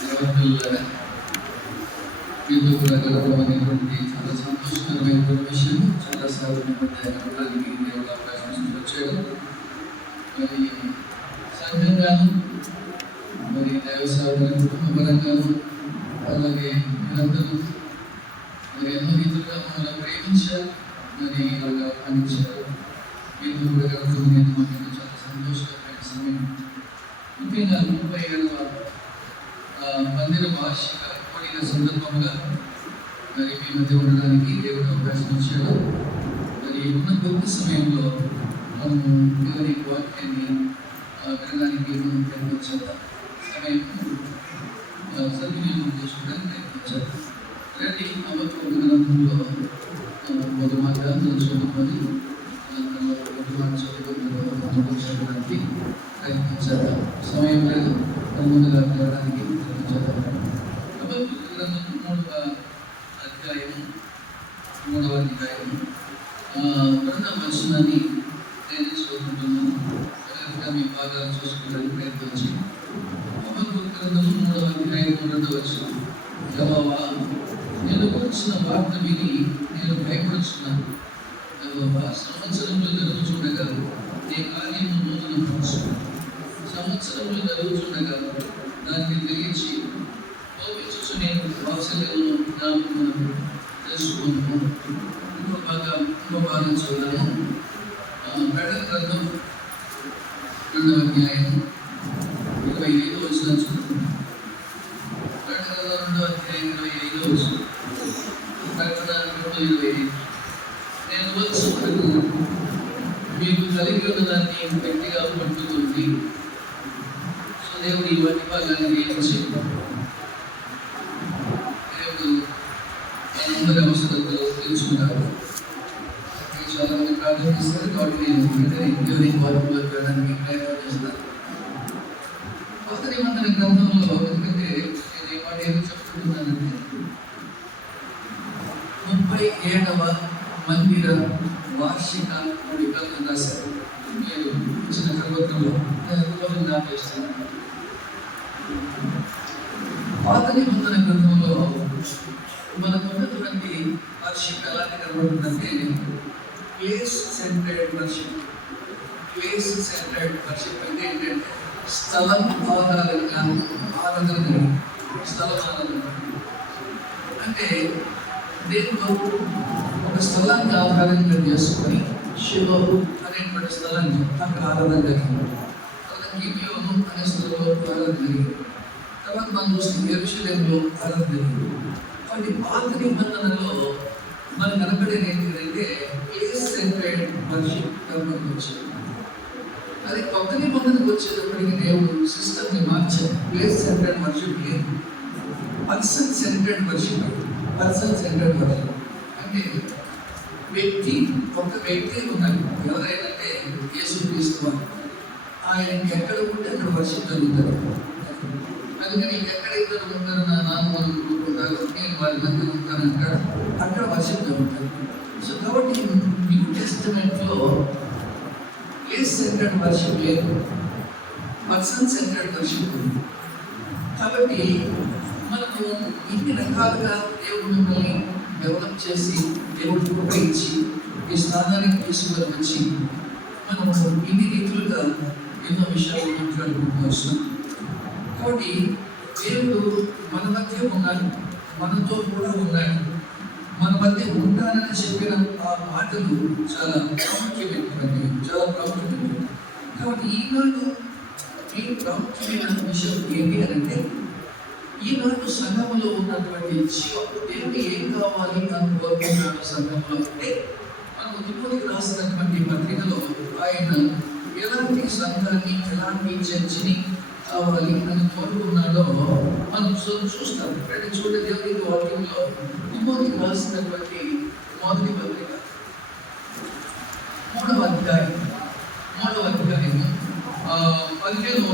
దేవతల్లారా మీతో కూడా గడపడం అనేటువంటి చాలా సంతోషకరమైనటువంటి విషయం. చాలాసార్లు మిమ్మల్ని గడపడానికి దేవుడు అవకాశం వచ్చాడు. మరి సంఘంగాను మరి దైవ సేవకుల కుటుంబపరంగాను అలాగే మీరందరూ మరి ఎన్నో రీతిగా మమ్మల్ని ప్రేమించారు, మరి ఇలాగా ఆహ్వానించారు. మీతో కూడా గడపడం అనేది మాకు చాలా సంతోషకరమైన సమయం. ముఖ్యంగా 37వ మందిర వార్షిక కూడిన సందర్భంగా మరి మీ మధ్య ఉండడానికి దేవుడు అవకాశం ఇచ్చాడు. మరి ఉన్న కొద్ది సమయంలో మనము దేవుని వాక్యాన్ని వినడానికి మనం ప్రయత్నించాం. సమయం సద్వినియోగం చేసుకోవడానికి ప్రయత్నించాం. రండి, అబద్ధ గ్రంథంలో ఒక మార్గాన్ని చదువుకొని చదవడానికి ప్రయత్నించారు. సమయం లేదు, ముందుగా వెళ్ళడానికి ప్రయత్నించారు. అబద్ధ గ్రంథం 3వ అధ్యాయం 2వ వచనాన్ని నేను చదువుకుంటున్నాను. మీ భాగాలు చూసుకోవడానికి ప్రయత్నించి అబద్ధ గ్రంథం 3వ అధ్యాయం 2వ వచనం. యెహోవా, నేను వచ్చిన వార్త విని నేను భయపడుచున్నాను. యెహోవా, సంవత్సరంలో జరుగుతుండగా నీ కార్యము నూతనపరచు. సంవత్సరంలో జరుగుతుండగా దాన్ని గ్రహించి కోపించు నేను వాత్సల్యమును జ్ఞాపకమును తెలుసుకుంటాను. ఇంకో భాగం చూద్దాము. ప్రకటన గ్రంథం 2వ అధ్యాయం 25వ వచనం చూద్దాం. ప్రకటన గ్రంథం 2వ అధ్యాయం 25వ వచనం. ప్రకటన 2:25. నేను వచ్చినప్పుడు మీకు కలిగి ఉన్నదాన్ని గట్టిగా పట్టుకుంది. సో దేవుడు ఇవన్నీ భాగాన్ని నియమించి దేవుడు మనందరి అవసరతలు తెలుసుకున్నారు. చాలా మంది ప్రార్థిస్తారు కాబట్టి నేను దేవుని వాక్యంలో వెళ్ళడానికి ప్రయత్నం చేస్తాను. కొత్త నిబంధన గ్రంథంలో ఎందుకంటే నేను ఈ మాట ఏదో చెప్తున్నానంటే 37వ మందిర వార్షిక కూడికలను రాశారు. నేను ఇచ్చిన కర్మలో చేస్తున్నాను. పాత నిబంధన గ్రంథంలో మనకు ఉన్నటువంటి వర్షిప్ ఎలాంటి కనబడుతుందంటే place centered worship. Place centered worship అంటే ఏంటంటే స్థలం ఆధారంగా ఆరాధన. స్థలం ఆరాధన అంటే దేవుడు ఒక స్థలాన్ని ఆధారంగా చేసుకొని శివము అనేటువంటి స్థలాన్ని అక్కడ ఆరాధన జరిగింది. తర్వాత గిబియోను అనే స్థలంలో ఆరాధన జరిగింది. తర్వాత మనం చూస్తే యెరూషలేములో ఆరాధన జరిగింది. కాబట్టి పాత నిబంధనలో మనకు కనపడేది ఏంటంటే ప్లేస్ సెంటర్డ్ వర్షిప్ కనబడుతుంది. అది కొత్త నిబంధనకు వచ్చేటప్పటికి దేవుడు సిస్టమ్ని మార్చారు. ప్లేస్ సెంటర్డ్ వర్షిప్ లేదు, person centred worship. Person centred worship అంటే ఒక వ్యక్తి ఉన్నారు. ఎవరైతే యేసుక్రీస్తు వారు. ఆయన ఎక్కడ ఉంటే అక్కడ వర్షిప్ జరుగుతారు. అందుకని ఎక్కడ ఇద్దరు ఉంటారు, నా నామములు కూడుకుంటారు, నేను వారి మధ్య ఉంటానంటాడు, అక్కడ వర్షిప్ జరుగుతారు. సో కాబట్టి న్యూ టెస్టిమెంట్లో ప్లేస్ సెంటర్డ్ వర్షిప్ లేదు, పర్సన్ సెంటర్డ్ వర్షిప్ ఉంది. కాబట్టి మనకు ఇన్ని రకాలుగా దేవుడు మిమ్మల్ని డెవలప్ చేసి దేవుడు కృప ఇచ్చి ఈ స్థానానికి తీసుకొని వచ్చి మనము ఇన్ని రీతులుగా ఎన్నో విషయాలు మాట్లాడుకుంటూ. కాబట్టి దేవుడు మన మధ్య ఉన్నాడు, మనతో కూడా ఉన్నాడు, మన మధ్య ఉంటానని చెప్పిన ఆ మాటలు చాలా ప్రాముఖ్యమైనటువంటి. కాబట్టి ఈనాడు ఈ ప్రాముఖ్యమైన విషయం ఏంటి అంటే ఈనాడు సంఘంలో ఉన్నటువంటి దేవుడు ఏం కావాలి అని కోరుకున్నాడు సంఘంలో అంటే మనకు తిమోతికి రాసినటువంటి పత్రికలో ఆయన ఎలాంటి సంఘాన్ని ఎలాంటి చర్చిని కావాలి అని కోరుకున్నాడో మనం చూస్తాం. అంటే చూడండి, దేవుని వాక్యంలో తిమోతికి రాసినటువంటి మొదటి పత్రిక 3వ అధ్యాయం 15వ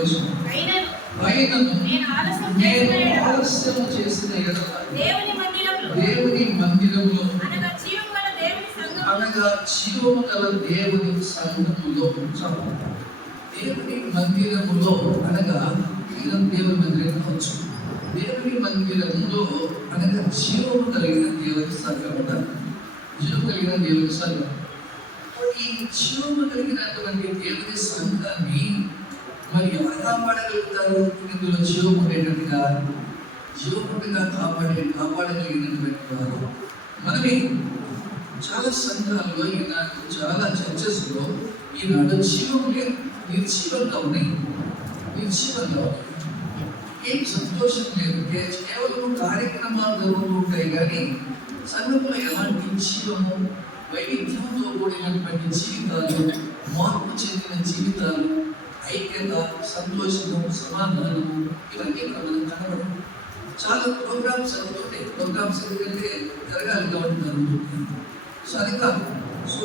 వచనం. నేను ఆలస్యం చేసిన దేవుని మందిరంలో అనగా జీవము గల దేవుని సంఘములో. దేవుని మందిరములో అనగా దేవుని మందిరం కావచ్చు. దేవుని మందిరంలో అనగా జీవము కలిగిన దేవుని సంఘం అంటారు. జీవం కలిగిన దేవుని సంఘం. ఈ జీవము కలిగినటువంటి దేవుని సంఘాన్ని మరి ఎవరు కాపాడగలుగుతారు? ఇందులో జీవం ఉండేటట్టుగా జీవముగా కాపాడగలిగినటువంటి వారు మనమే. చాలా సంఘాల్లో ఈనాడు, చాలా చర్చెస్లో ఈనాడు జీవం లేదు, నిర్జీవంగా ఉన్నాయి. నిర్జీవంగా ఏం సంతోషం లేదు. కేవలం కార్యక్రమాలు జరుగుతూ ఉంటాయి కానీ సంఘంలో ఎలాంటి జీవము, వైవిధ్యంతో కూడినటువంటి జీవితాలు, మార్పు చెందిన జీవితాలు, ఐక్యత, సంతోషము, సమాధానము ఇవన్నీ మనం కనబడము. చాలా ప్రోగ్రామ్స్ జరుగుతుంటాయి. ప్రోగ్రామ్స్ ఎందుకంటే జరగాలి కాబట్టి జరుగుతుంది. సో అది కాదు. సో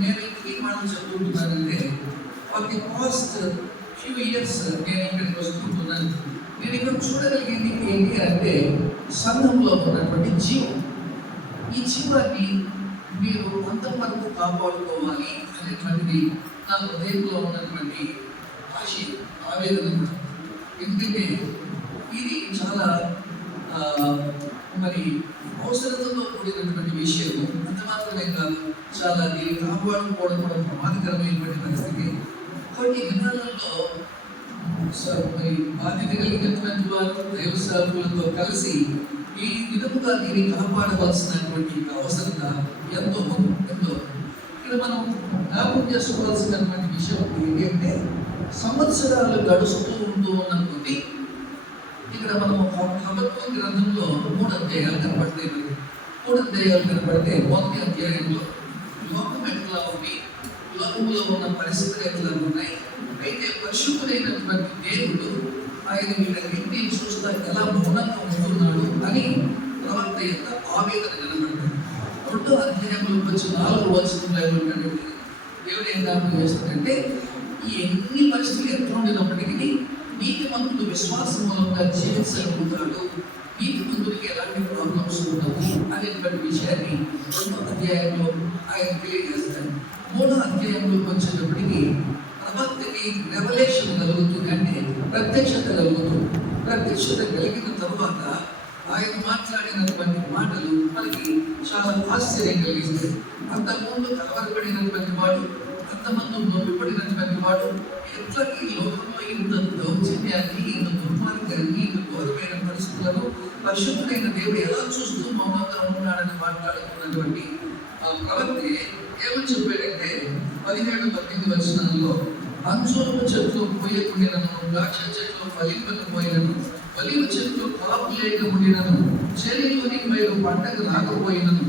నేను ఈ మనం చదువుతున్నానంటే for the past few years నేను ఇక్కడికి వస్తుంటున్నాను. నేను ఇక్కడ చూడగలిగింది ఏంటి అంటే సంఘంలో ఉన్నటువంటి జీవం. ఈ జీవాన్ని మీరు అంతవరకు కాపాడుకోవాలి అనేటువంటిది నా హృదయంలో ఉన్నటువంటి ఆవేదన కూడా. ఎందుకంటే ఇది చాలా మరి అవసరతతో కూడినటువంటి విషయం. అంత మాత్రమే కాదు, చాలా దీన్ని కాపాడుకోవడం కూడా ప్రమాదకరమైనటువంటి పరిస్థితి. కాబట్టి ఈ దినాలలో మరి బాధ్యత కలిగినటువంటి వారు దైవ సేవకులతో కలిసి ఈ విధముగా దీన్ని కాపాడవలసినటువంటి అవసరత ఎంతో ఎంతో. ఇక్కడ మనం జ్ఞాపకం చేసుకోవాల్సినటువంటి విషయం ఏంటంటే సంవత్సరాలు గడుస్తూ ఉన్న కొద్ది ఇక్కడ మనము హబక్కూ గ్రంథంలో 3 అధ్యాయాలు కనబడతాయి. 3 అధ్యాయాలు కనబడితే 1వ అధ్యాయంలో లోకం ఎట్లా ఉంది, లోకంలో ఉన్న పరిస్థితులు ఎట్లా ఉన్నాయి, అయితే పరిశుద్ధుడైనటువంటి దేవుడు ఆయన వీటన్నింటినీ చూస్తా ఎలా మౌనంగా ఉంటున్నాడు అని ప్రవక్త యొక్క ఆవేదన కనబడతాడు. 2వ అధ్యాయంలోకి వచ్చి 4వ వచనంలో ఏమంటాడంటే దేవుడు ఏం జ్ఞాపకం చేస్తాడంటే ఈ ఎన్ని పరిస్థితులు ఎట్లా ఉండినప్పటికీ నీతిమంతుడు విశ్వాసం మూలంగా జీవించగలుగుతాడు, నీతిమంతుడికి ఎలాంటి ప్రాబ్లమ్స్ ఉండవు అనేటువంటి విషయాన్ని 2వ అధ్యాయంలో ఆయన తెలియజేస్తాడు. 3వ అధ్యాయంలోకి వచ్చేటప్పటికి ప్రవక్తకి రెవల్యూషన్ కలుగుతుంది, అంటే ప్రత్యక్షత కలుగుతుంది. ప్రత్యక్షత కలిగిన తరువాత ఆయన మాట్లాడినటువంటి మాటలు మనకి చాలా ఆశ్చర్యం కలిగిస్తాయి. అంతకుముందు కలవరపడినటువంటి వాడు, అంతమంది నొప్పిపడినటువంటి వాడు ఎట్లా ఈ లోకంలో ఇంత దౌర్జన్యాన్ని, ఇంత దుర్మార్గాన్ని, ఇంత ఘోరమైన పరిస్థితులను పరిశుద్ధుడైన దేవుడు ఎలా చూస్తూ మౌనంగా ఉన్నాడని మాట్లాడుతున్నటువంటి ఆ ప్రవక్తే ఏమని చెప్పాడంటే 17-18 వచనాల్లో అంజూరపు చెట్లు పోయకుండినను, ద్రాక్ష చెట్లు ఫలింపకపోయినను, ఒలీవ చెట్లు కాపు లేకపోయినను, చెలిలోని పైరు పంటకు రాకపోయినను,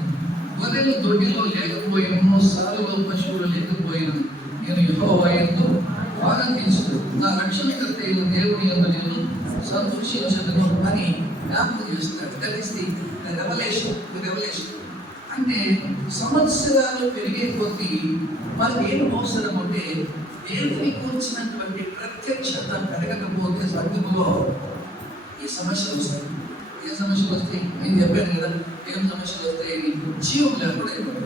గొర్రెలు దొడ్డిలో లేకపోయినను, సాలులో పశువులు లేకపోయినను, నేను యెహోవా యందు ఆనందించదు, నా రక్షణకర్త అయిన దేవుని యందు నేను సంతోషించదును అని జ్ఞాపకం చేస్తున్నాడు. That is the revolution. అంటే సంవత్సరాలు పెరిగే కొద్దీ మనకి ఏం అవసరం అంటే దేవుని కూర్చున్నటువంటి ప్రత్యక్షత పెరగకపోతే సంఘంలో ఈ సమస్యలు వస్తాయి. ఏ సమస్యలు వస్తాయి? నేను చెప్పాను కదా, ఏం సమస్యలు వస్తాయి? జీవం లేకుండా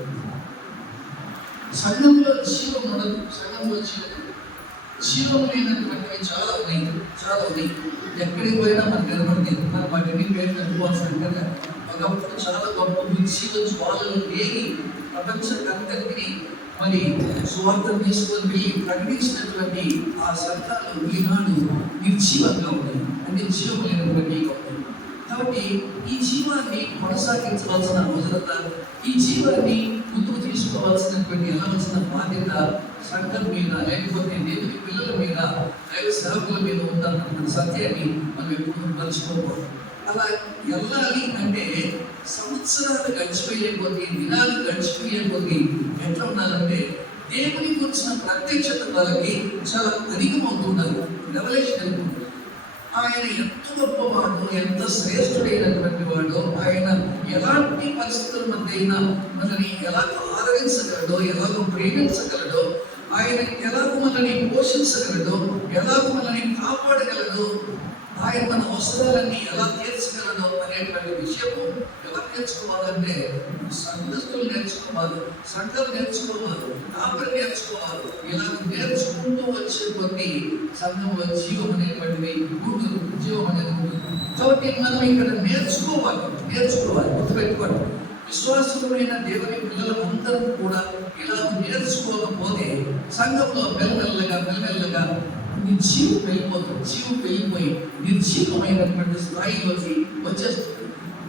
సంఘంలో జీవం ఉండదు. సంఘంలో జీవం లేనటువంటివి చాలా ఉన్నాయి. ఎక్కడికి పోయినా మనకు కనబడతాయి. మనం వాటిని పేరు కనుకోవాల్సిన ఒకప్పుడు చాలా గొప్ప జీవ జ్వాలలు లేని ప్రపంచకంతటిని మరి సువార్తను తీసుకొని వెళ్ళి ప్రకటించినటువంటి ఆ సంఘాలు ఈనాడు నిర్జీవంగా ఉన్నాయి, అంటే జీవం లేనటువంటి. కాబట్టి ఈ జీవాన్ని కొనసాగించవలసిన అవసరత, ఈ జీవాన్ని ముందుకు తీసుకోవాల్సినటువంటి వెళ్ళవలసిన బాధ్యత సంఘం మీద, లేకపోతే దేవుని పిల్లల మీద, దైవ సేవకుల మీద ఉందన్నటువంటి సత్యాన్ని మనం ఎప్పుడు మర్చిపోకూడదు. అలా వెళ్ళాలి అంటే సంవత్సరాలు గడిచిపోయే కొద్ది, దినాలు గడిచిపోయే కొద్ది ఎట్లా ఉండాలంటే దేవుని గురించిన ప్రత్యక్షత వాళ్ళకి చాలా అధికమవుతున్నారు. రెవల్యూషన్ ఆయన ఎంత గొప్పవాడు, ఎంత శ్రేష్ఠుడైనటువంటి వాడు, ఆయన ఎలాంటి పరిస్థితుల మధ్య అయినా మనల్ని ఎలాగో ఆదరించగలడో, ఎలాగో ప్రేమించగలడో, ఆయన ఎలాగో మనల్ని పోషించగలడో, ఎలాగో మనల్ని కాపాడగలడో, ఆయన మన అవసరాలన్నీ ఎలా తీర్చగలడో అనేటువంటి విషయము ఎలా నేర్చుకోవాలంటే సంఘస్థులు నేర్చుకోవాలి, సంఘం నేర్చుకోవాలి, కాపరి నేర్చుకోవాలి. ఇలా నేర్చుకుంటూ వచ్చే కొద్ది సంఘంలో జీవం అనేటువంటిది ఉంటుంది, జీవం అనేది ఉంటుంది. కాబట్టి మనం ఇక్కడ నేర్చుకోవాలి, గుర్తుపెట్టుకోండి. విశ్వాసమైన దేవుని పిల్లలందరూ కూడా ఇలా నేర్చుకోకపోతే సంఘంలో మెల్లమెల్లగా నిర్జీవం వెళ్ళిపోయి నిర్జీవమైనటువంటి స్థాయిలోకి వచ్చేస్తుంది.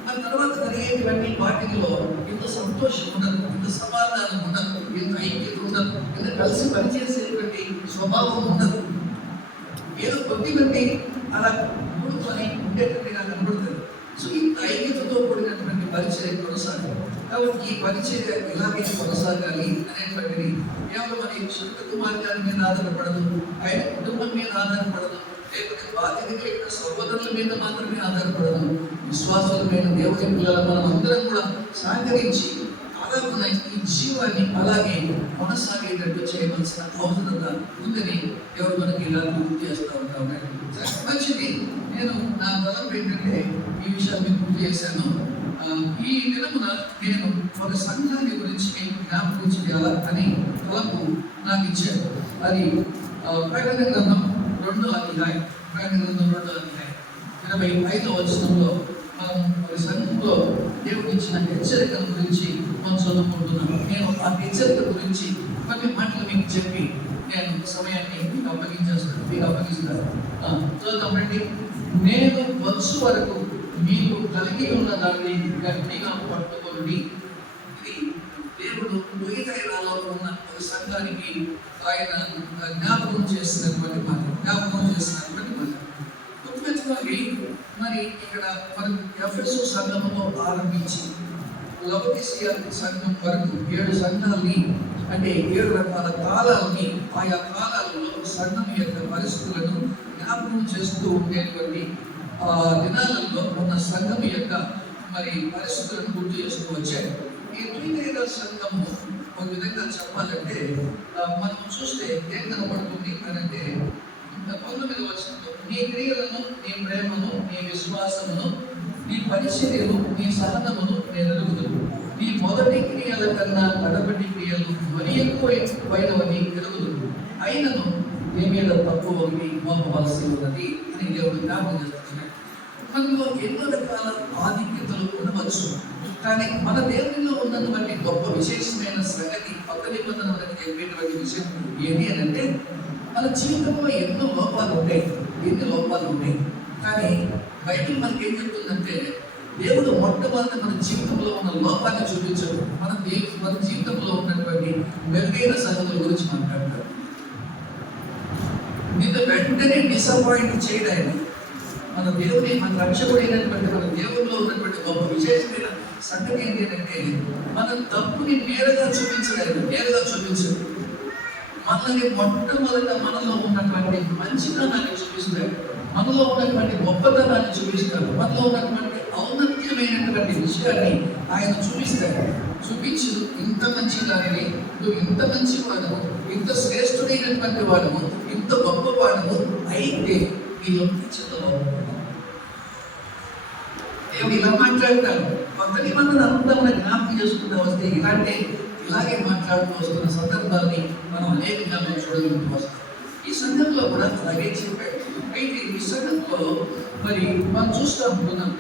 ఆ తర్వాత జరిగేటువంటి వాటిలో ఇంత సంతోషం ఉండదు, ఇంత సమాధానం ఉండదు, ఇంత ఐక్యత ఉండదు, ఇంత కలిసి పనిచేసేటువంటి స్వభావం ఉండదు. ఏదో కొద్దిమంది అలా కూడుకొని ఉండేటట్టుగా కనబడుతుంది. సో ఇంత ఐక్యతతో కూడినటువంటి పరిచయం కొనసాగాలి. కాబట్టి ఈ పరిచయం ఇలాగే కొనసాగాలి అనేటువంటిది కేవలం మన శుద్ధ కుమార్ గారి మీద ఆధారపడదు, ఆయన కుటుంబం మీద ఆధారపడదు, లేకపోతే బాధ్యత కలిగిన సహోదరుల మీద మాత్రమే ఆధారపడదు. విశ్వాసులమైన దేవుని పిల్లల మనం అందరం కూడా సహకరించి అలాగున్న ఈ జీవాన్ని అలాగే కొనసాగేటట్టు చేయవలసిన అవసరత ఉందని దేవుడు మనకి ఇలా గుర్తు చేస్తూ ఉంటాం. మంచిది, నేను నా తలం ఏంటంటే ఈ విషయాన్ని మీకు గుర్తు చేశాను. ఈ దినమున నేను ఒక సంఘాన్ని గురించి మీకు జ్ఞాపకం చేయాలా అని తలపు నాకు ఇచ్చారు. అది ప్రకటన గ్రంథం 2వ అధ్యాయం 25వ వచనంలో మనం ఒక సంఘంలో దేవుడు ఇచ్చిన హెచ్చరికల గురించి మనం చదువుకుంటున్నాం. నేను ఆ హెచ్చరిక గురించి కొన్ని మాటలు మీకు చెప్పి నేను సమయాన్ని మీకు అప్పగిస్తాను. చూద్దామండి. నేను వచ్చు వరకు మీరు కలిగి ఉన్న దాన్ని గట్టిగా పట్టుకోండి. ఇది దేవుడు తుయతైరాలో ఉన్న ఒక సంఘానికి ఆయన జ్ఞాపకం చేసినటువంటి మాట. మరి ఇక్కడ మనం ఎఫెసు సంఘంలో ఆరంభించి లవోదికీయ సంఘం వరకు 7 సంఘాలని, అంటే 7 రకాల కాలాలని, ఆయా కాలాలలో సంఘం యొక్క పరిస్థితులను జ్ఞాపకం చేస్తూ ఉండేటువంటి దినాలలో ఉన్న సంఘం యొక్క మరి పరిస్థితులను గుర్తు చేస్తూ వచ్చాయి. ఈ తుయతైర సంఘము ఒక విధంగా చెప్పాలంటే మనం చూస్తే ఏం కనబడుతుంది అంటే 19వ వచనంలో నీ క్రియలను, నీ ప్రేమను, నీ విశ్వాసమును, నీ పరిచర్యను, నీ సహనమును నేను ఎరుగుదును. నీ మొదటి క్రియల కన్నా కడపటి క్రియలు మరి ఎక్కువైనవని ఎరుగుదును. అయినను నీ మీద తప్పు ఒకటి మోపవలసి ఉన్నది అని దేవుడు జ్ఞాపకం చేస్తున్నాడు. మనలో ఎన్నో రకాల ఆధిక్యతలు ఉండవచ్చు, కానీ మన దేవునిలో ఉన్నటువంటి గొప్ప విశేషమైన సంగతి కొత్త నిబంధన మనకి చెప్పేటువంటి విషయం ఏంటి అని అంటే, మన జీవితంలో ఎన్ని లోపాలు ఉంటాయి. కానీ బైబిల్ మనకి ఏం చెప్తుందంటే, దేవుడు మొట్టమొదటి మన జీవితంలో ఉన్న లోపాన్ని చూపించడు, మన జీవితంలో ఉన్నటువంటి మెరుగైన సంగతుల గురించి మాట్లాడతాడు. నిన్ను వెంటనే డిసప్పాయింట్ చేయడానికి మన దేవుని, మన రక్షకుడైనటువంటి మన దేవుడిలో ఉన్నటువంటి గొప్ప విశేషమైన సంగతి ఏంటి అంటే, మన తప్పుని నేరుగా చూపించడు. మనల్ని మొట్టమొదట మనలో ఉన్నటువంటి మంచితనాన్ని చూపిస్తాడు, మనలో ఉన్నటువంటి గొప్పతనాన్ని చూపిస్తాడు, మనలో ఉన్నటువంటి ఔన్నత్యమైనటువంటి విషయాన్ని ఆయన చూపించి ఇంత మంచి దానిని, నువ్వు ఇంత మంచి వాడము, ఇంత శ్రేష్ఠుడైనటువంటి వాడము, ఇంత గొప్ప వాడము అయితే నీలో చిన్నలో దేవుడు ఇలా మాట్లాడతాడు. కొత్త నిబంధన అంతా మనం జ్ఞాపకం చేసుకుంటూ వస్తే ఇలాగే మాట్లాడుతూ వస్తున్న సందర్భాన్ని మనం అనేకంగా మనం చూడగలుగుతూ వస్తాం. ఈ సందర్భంలో కూడా అలాగే చెప్పాడు. అయితే ఈ సందర్భంలో మరి మనం చూస్తూ ఉంటున్నాం,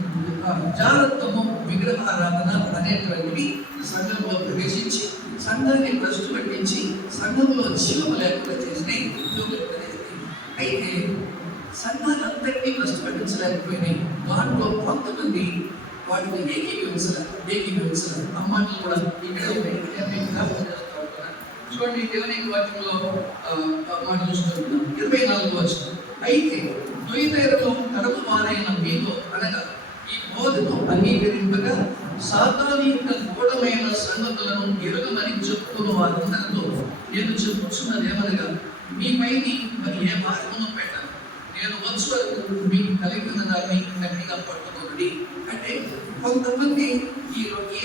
జాగ్రత్తము, విగ్రహారాధన అనేటువంటివి సంఘంలో ప్రవేశించి సంఘాన్ని భ్రష్టు పట్టించి సంఘంలో జీవము లేకుండా చేసినాయి. అయితే సంఘాలందరినీ భ్రష్టు పట్టించలేకపోయినాయి. దాంట్లో కొంతమంది వాటిని ఏకీభవించలేదు. ఆ మాటలు కూడా ఇక్కడ చూడండి. దేవుని వాక్యంలో మాట చూస్తున్నాం 24వ వచనం. అయితే తుయతైరలో కడప వారైన మీతో అనగా ఈ బోధను అంగీకరింపగా సాతాను యొక్క గూఢమైన సంగతులను ఎరుగమని చెప్పుకున్న వారందరితో నేను చెప్పుచున్నదేమనగా, మీపైని మరి ఏ మార్గము పెట్టను, నేను వచ్చు వరకు మీకు కలిగిన దాన్ని గట్టిగా పట్టుకోండి. అంటే కొంతమంది ఈ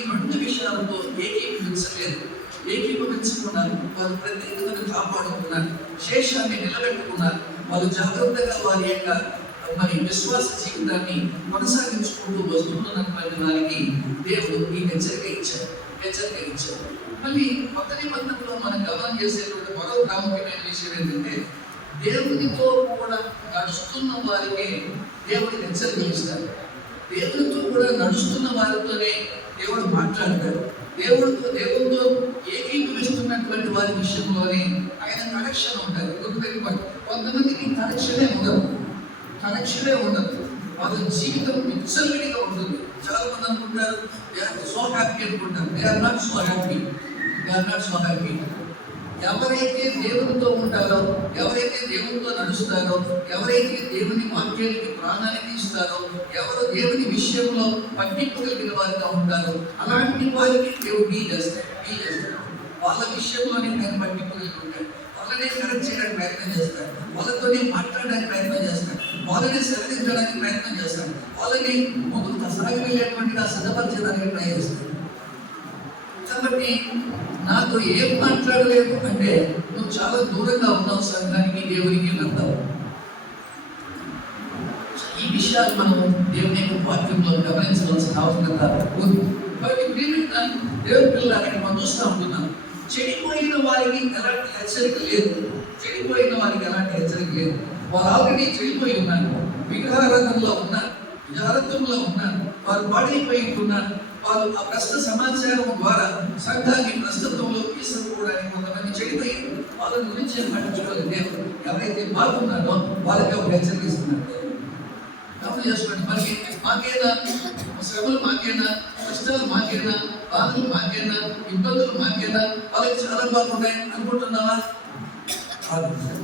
2 విషయాలతో ఏకీభవించుకున్నారు. వారు ప్రత్యేకతను కాపాడుకున్నారు, శేషాన్ని నిలబెట్టుకున్నారు. వాళ్ళు జాగ్రత్తగా వారి యొక్క మరి విశ్వాస జీవితాన్ని కొనసాగించుకుంటూ వస్తున్నటువంటి వారికి దేవుడు ఈ హెచ్చరిక ఇచ్చారు. మళ్ళీ కొత్త నిబంధనలో మనం గమనం చేసేటువంటి మరో ప్రాముఖ్యమైన విషయం ఏంటంటే, దేవునితో కూడా నడుస్తున్న వారికి దేవుడు హెచ్చరిక ఇస్తారు. దేవునితో కూడా నడుస్తున్న వారితోనే దేవుడు మాట్లాడతాడు. దేవుడితో ఏకీభవిస్తున్నటువంటి వారి విషయంలోనే ఆయన కనెక్షన్ ఉంటుంది. గుర్తుపెట్టుకోండి, కొంతమందికి కనెక్షనే ఉండదు. వాళ్ళ జీవితం విచ్చలవిడిగా ఉంటుంది. చాలా మంది అనుకుంటారు సో హ్యాపీ అనుకుంటారు. They are not so happy. ఎవరైతే దేవునితో ఉంటారో, ఎవరైతే దేవునితో నడుస్తారో, ఎవరైతే దేవుని వాక్యానికి ప్రాణానికి ఇస్తారో, ఎవరు దేవుని విషయంలో పట్టింపు కలిగిన వారిగా ఉంటారో, అలాంటి వారికి దేవుడు డీ చేస్తాడు. వాళ్ళ విషయంలోనే ఆయన పట్టింపు కలిగి ఉంటాడు. వాళ్ళనే కరెక్ట్ చేయడానికి ప్రయత్నం చేస్తాడు. వాళ్ళతోనే మాట్లాడడానికి ప్రయత్నం చేస్తాడు. వాళ్ళని సరిదిద్దడానికి ప్రయత్నం చేస్తాడు. వాళ్ళని ముందుకు సాగి వెళ్ళేటువంటిగా సిద్ధపరచడానికి ట్రై చేస్తాడు. కాబట్టి నాతో ఏం మాట్లాడలేదు అంటే నువ్వు చాలా దూరంగా ఉన్నావు సంఘానికి, దేవునికి వెళ్తావు. ఈ విషయాలు మనం దేవుని యొక్క వాక్యంలో గమనించవలసిన అవసరత ఉంది. దేవుని పిల్లలకి మనం చూస్తూ ఉంటున్నాం. చెడిపోయిన వారికి ఎలాంటి హెచ్చరిక లేదు. వారు ఆల్రెడీ చెడిపోయి ఉన్నారు. విగ్రహారాధనలో ఉన్నారు, జాగ్రత్తలో ఉన్నారు. వారు పాడైపోయి ఉన్నారు. వారు ఆ ప్రస్తుత సమాచారం ద్వారా సంఘాన్ని ప్రస్తుతంలో తీసుకోవడానికి కొంతమంది చెడిపోయి వాళ్ళ గురించి పట్టించుకోలేదు. ఎవరైతే బాగున్నారో వాళ్ళకి ఒక హెచ్చరిస్తున్నారు. గమనం చేసుకోండి. మనకి మాకేనా శ్రమలు, మాకేనా కష్టాలు, మాకేనా బాధలు, మాకేనా ఇబ్బందులు, మాకేనా వాళ్ళకి చాలా బాగున్నాయి అనుకుంటున్నావా?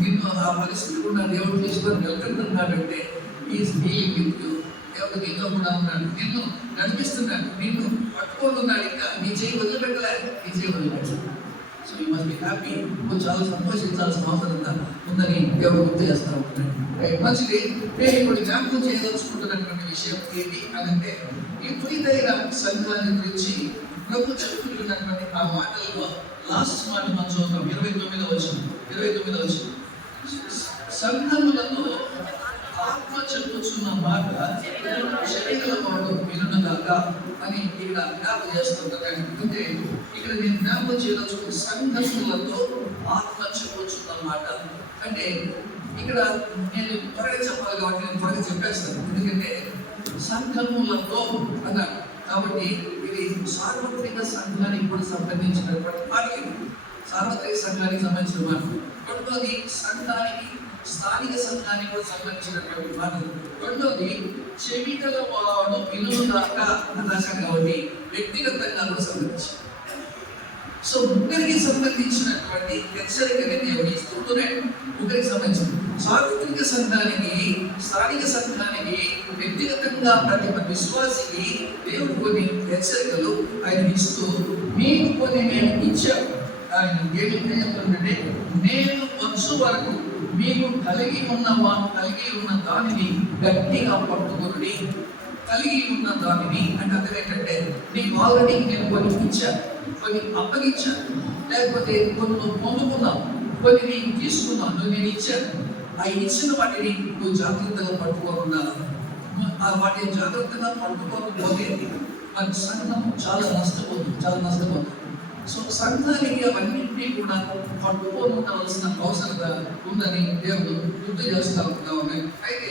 నిన్ను ఆ పరిస్థితి కూడా దేవుడు తీసుకొని వెళ్తున్నాడంటే ఈజ్ డీలింగ్ విత్ యూ. దేవుడు నీతో కూడా ఉన్నాడు, నిన్ను నడిపిస్తున్నాడు, నిన్ను పట్టుకుంటున్నాడు. ఇంకా నీ చేయి వదిలిపెట్టలేదు. So you must be happy. నువ్వు చాలా సంతోషించాల్సిన అవసరం ఉందని దేవుడు గుర్తు చేస్తా ఉంటున్నాడు. మంచిది. నేను ఇప్పుడు జ్ఞాపకం చేయదలుచుకుంటున్నటువంటి విషయం ఏంటి అనంటే, ఈ పురిదైన సంఘాన్ని గురించి ప్రభు చెప్పుకుంటున్నటువంటి ఆ మాటల్లో లాస్ట్ మాట మనం చూద్దాం. 29వ వచనం. సంఘములతో ఆత్మ చెప్పుచున్న మాట శరీర వాడు వినుగాక అని ఇక్కడ జ్ఞాపకం చేస్తుంటారు. అంటే ఇక్కడ నేను జ్ఞాపకం చేయదలుచుకున్న సంఘములతో ఆత్మ చెప్పుచున్న మాట అంటే ఇక్కడ నేను త్వరగా చెప్పాలి కాబట్టి నేను త్వరగా చెప్పేస్తాను. ఎందుకంటే సంఘములతో అన్నాడు కాబట్టి ఇది సార్వత్రిక సంఘానికి కూడా సంబంధించినటువంటి మాటలు. సార్వత్రిక సంఘానికి సంబంధించిన మాటలు. రెండోది సంఘానికి, స్థానిక సంఘానికి కూడా సంబంధించినటువంటి మాటలు. రెండోది చెవిగల వాడు వినుగాక రాశాడు కాబట్టి వ్యక్తిగతంగా కూడా సంబంధించి. సో ముగ్గురికి సంబంధించినటువంటి హెచ్చరికని దేవుడు ఇస్తున్నాడు. ముగ్గురికి సంబంధించిన సార్వత్రిక సంఘానికి, స్థానిక సంఘానికి, వ్యక్తిగతంగా ప్రతి విశ్వాసికి దేవుడు కొన్ని హెచ్చరికలు ఆయన ఇస్తూ మీకు కొన్ని నేను ఇచ్చాను. ఆయన ఏమి చెప్తుందంటే, నేను వచ్చు వరకు మీకు కలిగి ఉన్న దానిని గట్టిగా పట్టుకొని, కలిగి ఉన్న దానిని అంటే అర్థం ఏంటంటే, నీకు ఆల్రెడీ నేను కొన్ని ఇచ్చాను, కొన్ని అప్పగించాను, లేకపోతే కొన్ని పొందుకున్నావు, కొన్ని నీకు తీసుకున్నాను, నేను ఇచ్చాను. ఆ ఇచ్చిన వాటిని నువ్వు జాగ్రత్తగా పట్టుకోకుండా, వాటిని జాగ్రత్తగా పట్టుకోకపోతే మన సంఘం చాలా నష్టపోతుంది. సో సంఘానికి అవన్నింటినీ కూడా పట్టుకొని ఉండవలసిన అవసరత ఉందని దేవుడు గుర్తు చేస్తూ ఉన్నాయి. అయితే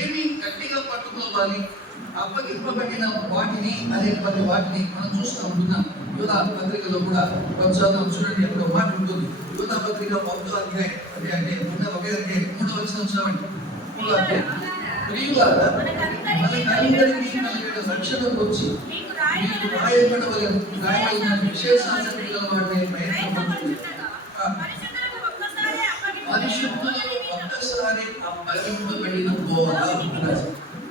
ఏమి గట్టిగా పట్టుకోవాలి? అప్పగింపబడిన వాటిని అనేటువంటి వాటిని మనం చూస్తూ ఉంటున్నాం. యూదా పత్రికలో కూడా కొంచెం చూడండి, ఎక్కడో మాట ఉంటుంది. యూదా పత్రిక 1వ అధ్యాయం అంటే 3వ వచనం. ప్రియులారా, మనకందరికీ కలిగిన రక్షణ గురించి మీకు రాయబడిన విశేషాసక్తిలో వాడే ప్రయత్నం పరిశుద్ధులకు ఒక్కసారి అప్పగింపబడిన పోవాలా.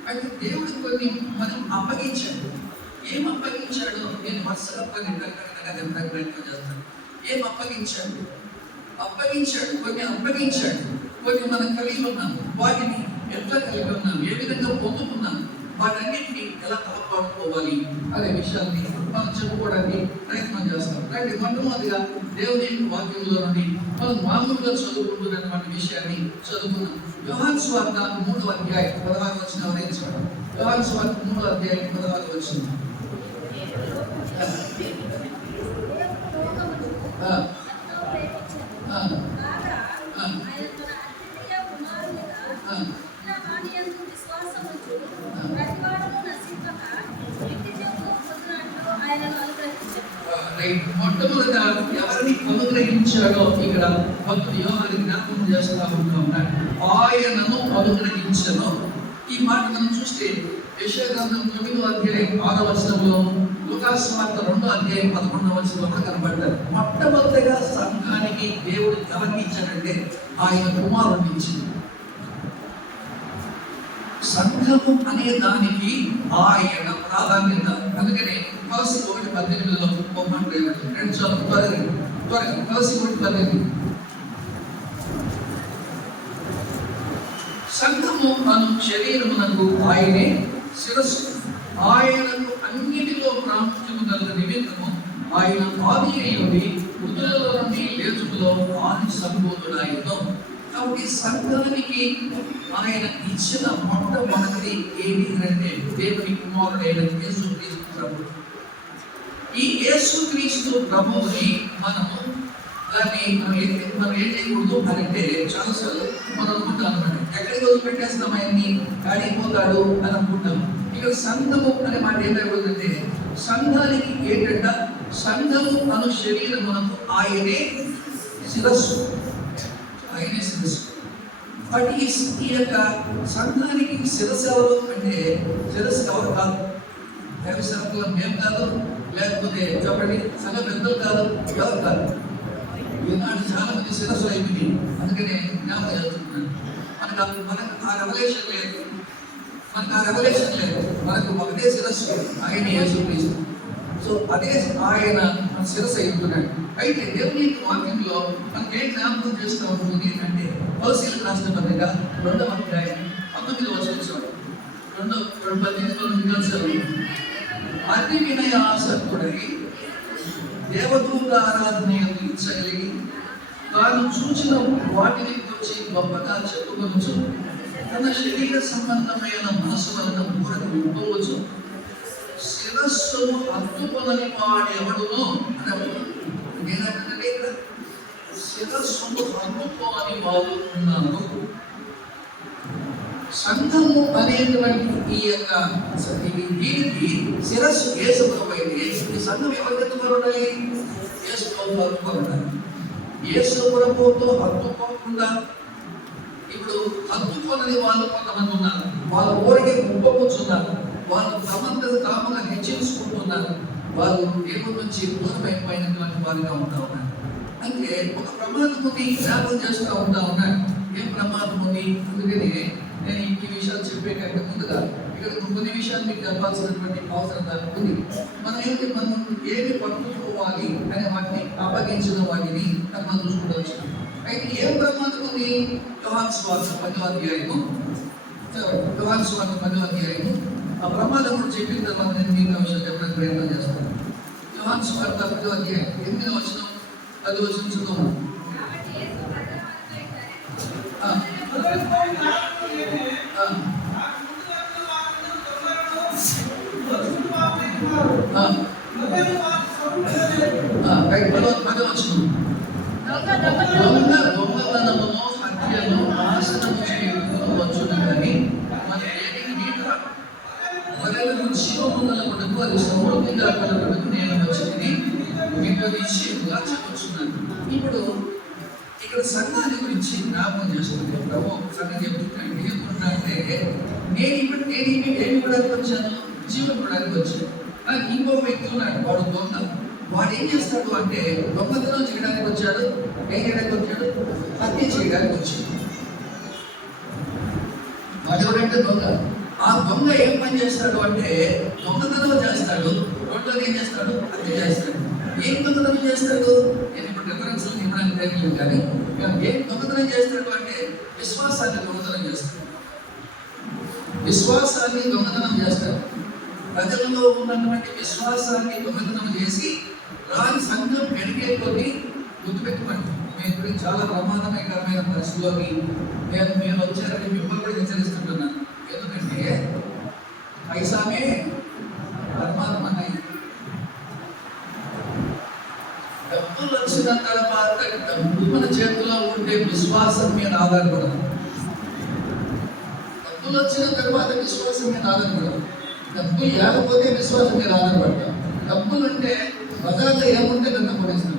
అయితే దేవుడు కొన్ని మనం అప్పగించాడు. ఏం అప్పగించాడు? నేను వరుసగా ప్రయత్నం చేస్తాను. ఏం అప్పగించాడు? కొన్ని అప్పగించాడు. కొన్ని మనం కలిగి ఉన్నాం. వాటిని ఎట్లా కలిగి ఉన్నాం, ఏ విధంగా పొందుకున్నాం, వాటన్నిటిని ఎలా కాపాడుకోవాలి అనే విషయాన్ని మనం చెప్పుకోవడానికి ప్రయత్నం చేస్తాం. అంటే మొట్టమొదటిగా దేవుని వాక్యంలో నుండి మనం మామూలుగా చదువుకుంటున్నటువంటి విషయాన్ని చదువుకున్నాం. యోహాను సువార్త 3వ అధ్యాయం 16 వచనం వరకు చదవండి. యోహాను సువార్త 3వ అధ్యాయం 16 వచనం. మొట్టమొదట ఎవరిని అనుగ్రహించాడో ఇక్కడ భక్తుడు యోహాను జ్ఞాపకం చేస్తా ఉన్నాడు. ఆయనను అనుగ్రహించను. ఈ మాట మనం చూస్తే యెషయా గ్రంథం 9వ అధ్యాయం 6వ వచనంలో, లూకాసు సువార్త 2వ అధ్యాయం 11వ వచనంలో కూడా కనబడ్డారు. మొట్టమొదటిగా సంఘానికి దేవుడు ఎవరిని ఇచ్చాడంటే ఆయన కుమారుడిని ఇచ్చింది. సంఘము అనే దానికి ఆయన ప్రాధాన్యత. అందుకనే కొలస్సీ 1:18లో పొమ్మంటే రెండు సార్లు త్వరగా కొలస్సీ 1:18. సంఘము అను శరీరమునకు ఆయనే శిరస్సు. ఆయనకు అన్నిటిలో ప్రాముఖ్యము గల నిమిత్తము ఆయన ఆది అయ్యుండి మృతులలో నుండి లేచుటలో ఆది సంబోధుడాయను. కాబట్టి సంఘానికి ఆయన ఇచ్చిన మొట్టమొదటి ఏంటి అంటే దేవుని కుమారుడైన యేసుక్రీస్తు ప్రభువు. ఈ యేసుక్రీస్తు ప్రభువుని మనం ఏం చేయకూడదు అని అంటే చాలాసార్లు మనం అనుకుంటాం అనమాట. ఎక్కడికి వదిలిపెట్టేస్తాం ఆయన్ని, కాడిపోతాడు అని అనుకుంటాం. ఇక్కడ సంఘము అనే మాట ఏమైపోతుందంటే సంఘానికి ఏంటంట, సంఘము అను శరీరమునకు ఆయనే శిరస్సు. ఆయనే శిరస్సు. బట్ ఈ యొక్క సంఘానికి శిరస్సు ఎవరు అంటే శిరస్సు ఎవరు కాదు. దైవ సేవకులు మేము కాదు, లేకపోతే చెప్పండి సంఘ పెద్దలు కాదు, ఎవరు కాదు. ఈనాడు చాలా మంది శిరస్సులు అయిపోయింది. అందుకనే జ్ఞాపకం చేస్తున్నాను, మనకు ఆ రెవల్యూషన్ లేదు. మనకు ఒకటే శిరస్సు, ఆయన యేసుక్రీస్తు. సో అదే ఆయన శిరస్సు అయిపోతున్నాడు. అయితే దేవుని వాక్యంలో మనకి ఏం జ్ఞాపకం చేస్తూ ఉంటుంది అంటే కొలస్సీలకు రాసిన పత్రిక 2వ అధ్యాయం 19వ వచనం. 2:18 అతి వినయ ఆసక్తుడై దేవదూత ఆరాధన ఇచ్చగలిగి తాను చూసిన వాటిని గురించి గొప్పగా చెప్పుకొనొచ్చు, తన శరీర సంబంధమైన మనసు వలన ఊరకు ఉప్పవచ్చు, శిరస్సును హత్తుకొనని వాడు ఎవడునో అని నేనంటే ఇక్కడ శిరస్సును హత్తుకోని వాడు ఉన్నాను. సంఘము అనేటువంటి ఈ యొక్క దీనికి శిరస్సు యేసు ప్రభువు అయితే ఈ సంఘం ఎవరికి హత్తుకోవాలి? యేసు ప్రభువు హత్తుకోవాలి. యేసు ప్రభువుతో హత్తుకోకుండా ఇప్పుడు హత్తుకోనని వాళ్ళు కొంతమంది ఉన్నారు. వాళ్ళ ఊరికి ఉప్పొచ్చున్నారు. వాళ్ళు తమంతకు తాముగా హెచ్చించుకుంటున్నారు. వాళ్ళు దేవుడి నుంచి దూరమైపోయినటువంటి వారిగా ఉంటా ఉన్నారు. అంటే ఒక ప్రమాదం ఉంది, జ్ఞాపకం చేస్తూ ఉంటా ఉన్నారు. ఏం ప్రమాదం ఉంది? అందుకని నేను ఈ విషయాలు చెప్పే కంటే ముందుగా ఇక్కడ కొన్ని విషయాలు మీకు చెప్పాల్సినటువంటి అవసరం ఉంది. మనం ఏమి పట్టుకోవాలి అనే వాటిని అప్పగించిన వాటిని మనం చూసుకోవచ్చు. అయితే ఏం ప్రమాదం ఉంది? యోహాను సువార్త 10వ అధ్యాయము ఆ ప్రమాదం కూడా చెప్పిన తర్వాత నేను మీకు విషయాలు చెప్పడానికి ప్రయత్నం చేస్తాను. యోహాను సువార్త 10వ అధ్యాయం 8వ వచనం 10వ వచనం చదువు. దొంగతనమును హత్యను నాశనము చేయవచ్చును కానీ మన ఏది జీవముందలకు అది సమృద్ధిగా కలగడకు నేను వచ్చింది మీకు నిశ్చయముగా చెప్పొచ్చున్నాను. ఇప్పుడు ఇక్కడ సంఘాన్ని గురించి జ్ఞాపకం చేస్తుంది ప్రభు. సంఘం చెప్తున్నాడు ఏమంటున్నాడంటే నేను ఏమి ఇవ్వడానికి వచ్చాను? జీవం ఇవ్వడానికి వచ్చాను. కానీ ఇంకో వ్యక్తి ఉన్నాడు, వాడు దొంగ. వాడు ఏం చేస్తాడు అంటే దొంగతనం చేయడానికి వచ్చాడు. ఏం చేయడానికి వచ్చాడు? హత్య చేయడానికి వచ్చాడు. వాడు ఎవరంటే దొంగ. ఆ దొంగ ఏం పని చేస్తాడు అంటే దొంగతనం చేస్తాడు. రెండోది ఏం చేస్తాడు? హత్య చేస్తాడు. ఏం దొంగతనం చేస్తాడు? నేను ఇప్పుడు రిఫరెన్స్ ఇవ్వడానికి తెలియదు, కానీ ఏం దొంగతనం చేస్తాడు అంటే విశ్వాసాన్ని దొంగతనం చేస్తాడు. విశ్వాసాన్ని దొంగతనం చేస్తాడు. ప్రజలలో ఉన్నటువంటి విశ్వాసాన్ని దొంగతనం చేసి రాని సంఘం పెరిగే కొద్ది గుర్తుపెట్టుకోండి, మీ గురించి చాలా ప్రమాదకరమైన పరిస్థితిలోకి నేను వచ్చారని మిమ్మల్ని కూడా హెచ్చరిస్తుంటున్నాను. ఎందుకంటే పైసామే పరమాత్మ అన్నాయి. డబ్బులు వచ్చిన తర్వాత డబ్బు మన చేతిలో ఉంటే విశ్వాసం మీద ఆధారపడదు. డబ్బులు వచ్చిన తర్వాత విశ్వాసం మీద ఆధారపడదు. డబ్బు లేకపోతే విశ్వాసం మీద ఆధారపడతాం. డబ్బులు అంటే బజార్లో ఏముంటే నన్ను కొనేస్తాం.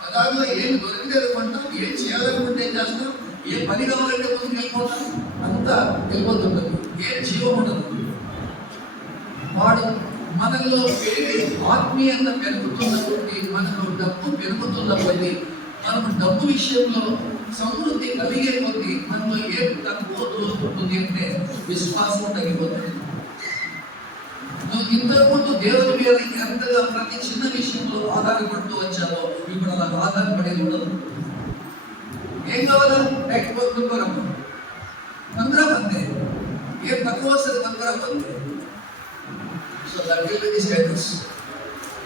బజార్లో ఏం దొరికితే కొంటాం, ఏం చేయాలనుకుంటే ఏం చేస్తాం, ఏ పని కావాలంటే ముందుకు వెళ్ళిపోతాం, అంతా వెళ్ళిపోతుంటుంది. ఏం జీవం ఉండదు. వాడు మనలో పెరిగి ఆత్మీయంగా పెరుగుతున్న కొద్దీ, మనలో డబ్బు పెరుగుతున్న కొద్దీ, మనము డబ్బు విషయంలో సమృద్ధి కలిగే కొద్దీ మనలో ఏం తగ్గిపోతుంది అంటే విశ్వాసం తగ్గిపోతుంది. నువ్వు ఇంతకుముందు దేవుని మీద ఎంతగా ప్రతి చిన్న విషయంలో ఆధారపడుతూ వచ్చావో ఇప్పుడు అలా ఆధారపడేది ఉండదు. ఏం కావాలా? బంగారం అంతే. ఏం తక్కువ వస్తుంది? బంగారం అంతే. So that will be the status.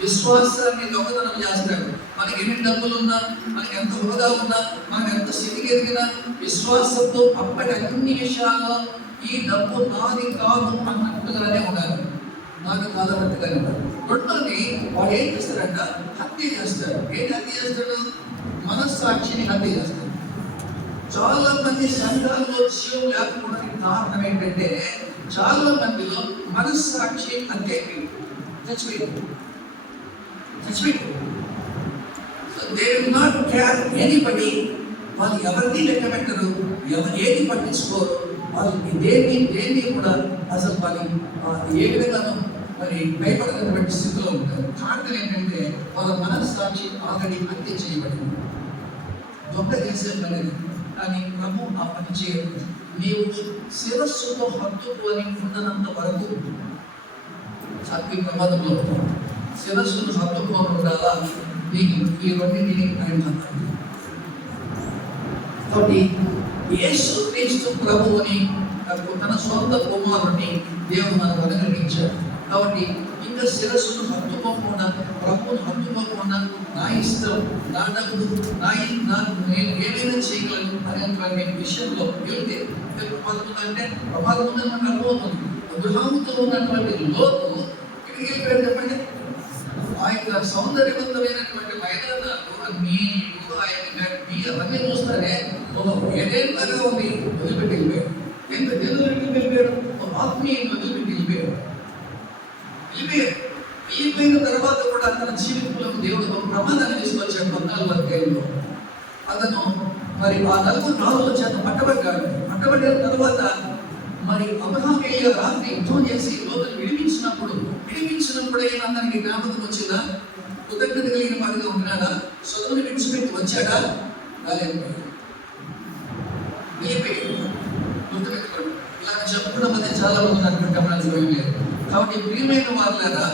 విశ్వాసాన్ని దొంగతనం చేస్తాడు. మనకి ఎన్ని డబ్బులు ఉన్నా, మనకి ఎంత హోదా ఉన్నా, మనకి ఎంత స్థితికి ఎదిగినా విశ్వాసంతో అప్పటి అన్ని విషయాల్లో ఈ డబ్బు నాది కాదు అన్నట్టుగానే ఉండాలి. నాది కాదన్నట్టుగానే ఉండాలి. రెండోది వాడు ఏం చేస్తాడంట? హత్య చేస్తాడు. ఏంటి హత్య చేస్తాడు? మనస్సాక్షిని హత్య చేస్తాడు. చాలా మంది సంఘాల్లో జీవం లేకపోవడానికి కారణం ఏంటంటే చాలా మందిలో మనస్సాక్షి హత్య చచ్చిపోయింది. So they will not care anybody. వాళ్ళు ఎవరిని లెక్క పెట్టరు, ఏది పట్టించుకోరు. వాళ్ళు దేన్ని కూడా అసలు వాళ్ళు ఏ విధంగానూ భయపడనటువంటి స్థితిలో ఉంటారు. కారణం ఏంటంటే వాళ్ళ మనస్సాక్షి ఆల్రెడీ హత్య చేయబడింది. దొంగ చేసే పని, కానీ ప్రభు ఆ పని చేయదు. నీవు శిరస్సుతో హత్తుకొని ఉన్నంత వరకు ఈ ప్రమాదంలో శిరస్సును హత్తుకొని ఉండాలా? నీకు ఇవన్నీ ఆయన కాబట్టి యేసు క్రీస్తు ప్రభువుని తన సొంత కుమారుని దేవుడు మనకు అనుగ్రహించాడు. కాబట్టి ఇంకా శిరస్సును హత్తుకోకుండా, ప్రభువును హత్తుకోకుండా నా ఇష్టం, నా డబ్బు, నేను ఏదైనా చేయగలను అనేటువంటి విషయంలో వెళ్తే ప్రమాదం అంటే ప్రమాదం ఉందని మనకు అర్థమవుతుంది. అబ్రహాముతో ఉన్నటువంటి లోతు ఎక్కడికి వెళ్ళిపోయాడు చెప్పండి? ఆయన సౌందర్యవంతమైనటువంటి మైదానాలు నీరు, ఆయన గడ్డి అవన్నీ చూస్తానే ఏదేలాగా ఉంది, వదిలిపెట్టి వెళ్ళిపోయాడు. ఎంత దేవుడికి వెళ్ళిపోయాడు? ఆత్మీయంగా వదిలిపెట్టి వెళ్ళిపోయాడు. వెళ్ళిపోయిన తర్వాత కూడా తన జీవితంలో దేవుడు ఒక ప్రమాదాన్ని తీసుకొచ్చాడు. 14 అధ్యాయంలో అతను మరి ఆ 4 రాజుల చేత పట్టబడ్డాడు. పట్టబడిన తర్వాత మరి అబ్రహాము రాత్రి యుద్ధం చేసి లోతులు విడిపించినప్పుడైనా అతనికి జ్ఞాపకం వచ్చిందా? కృతజ్ఞత కలిగిన వాడిగా ఉన్నాడా? సొదముని విడిచిపెట్టి వచ్చాడా? వెళ్ళిపోయాడు. గుర్తుపెట్టుకోండి, ఇలా చెప్పడం అనేది చాలా మంది అనుకుంటాం లేదు. కాబట్టి ప్రియమైన వాళ్ళరా,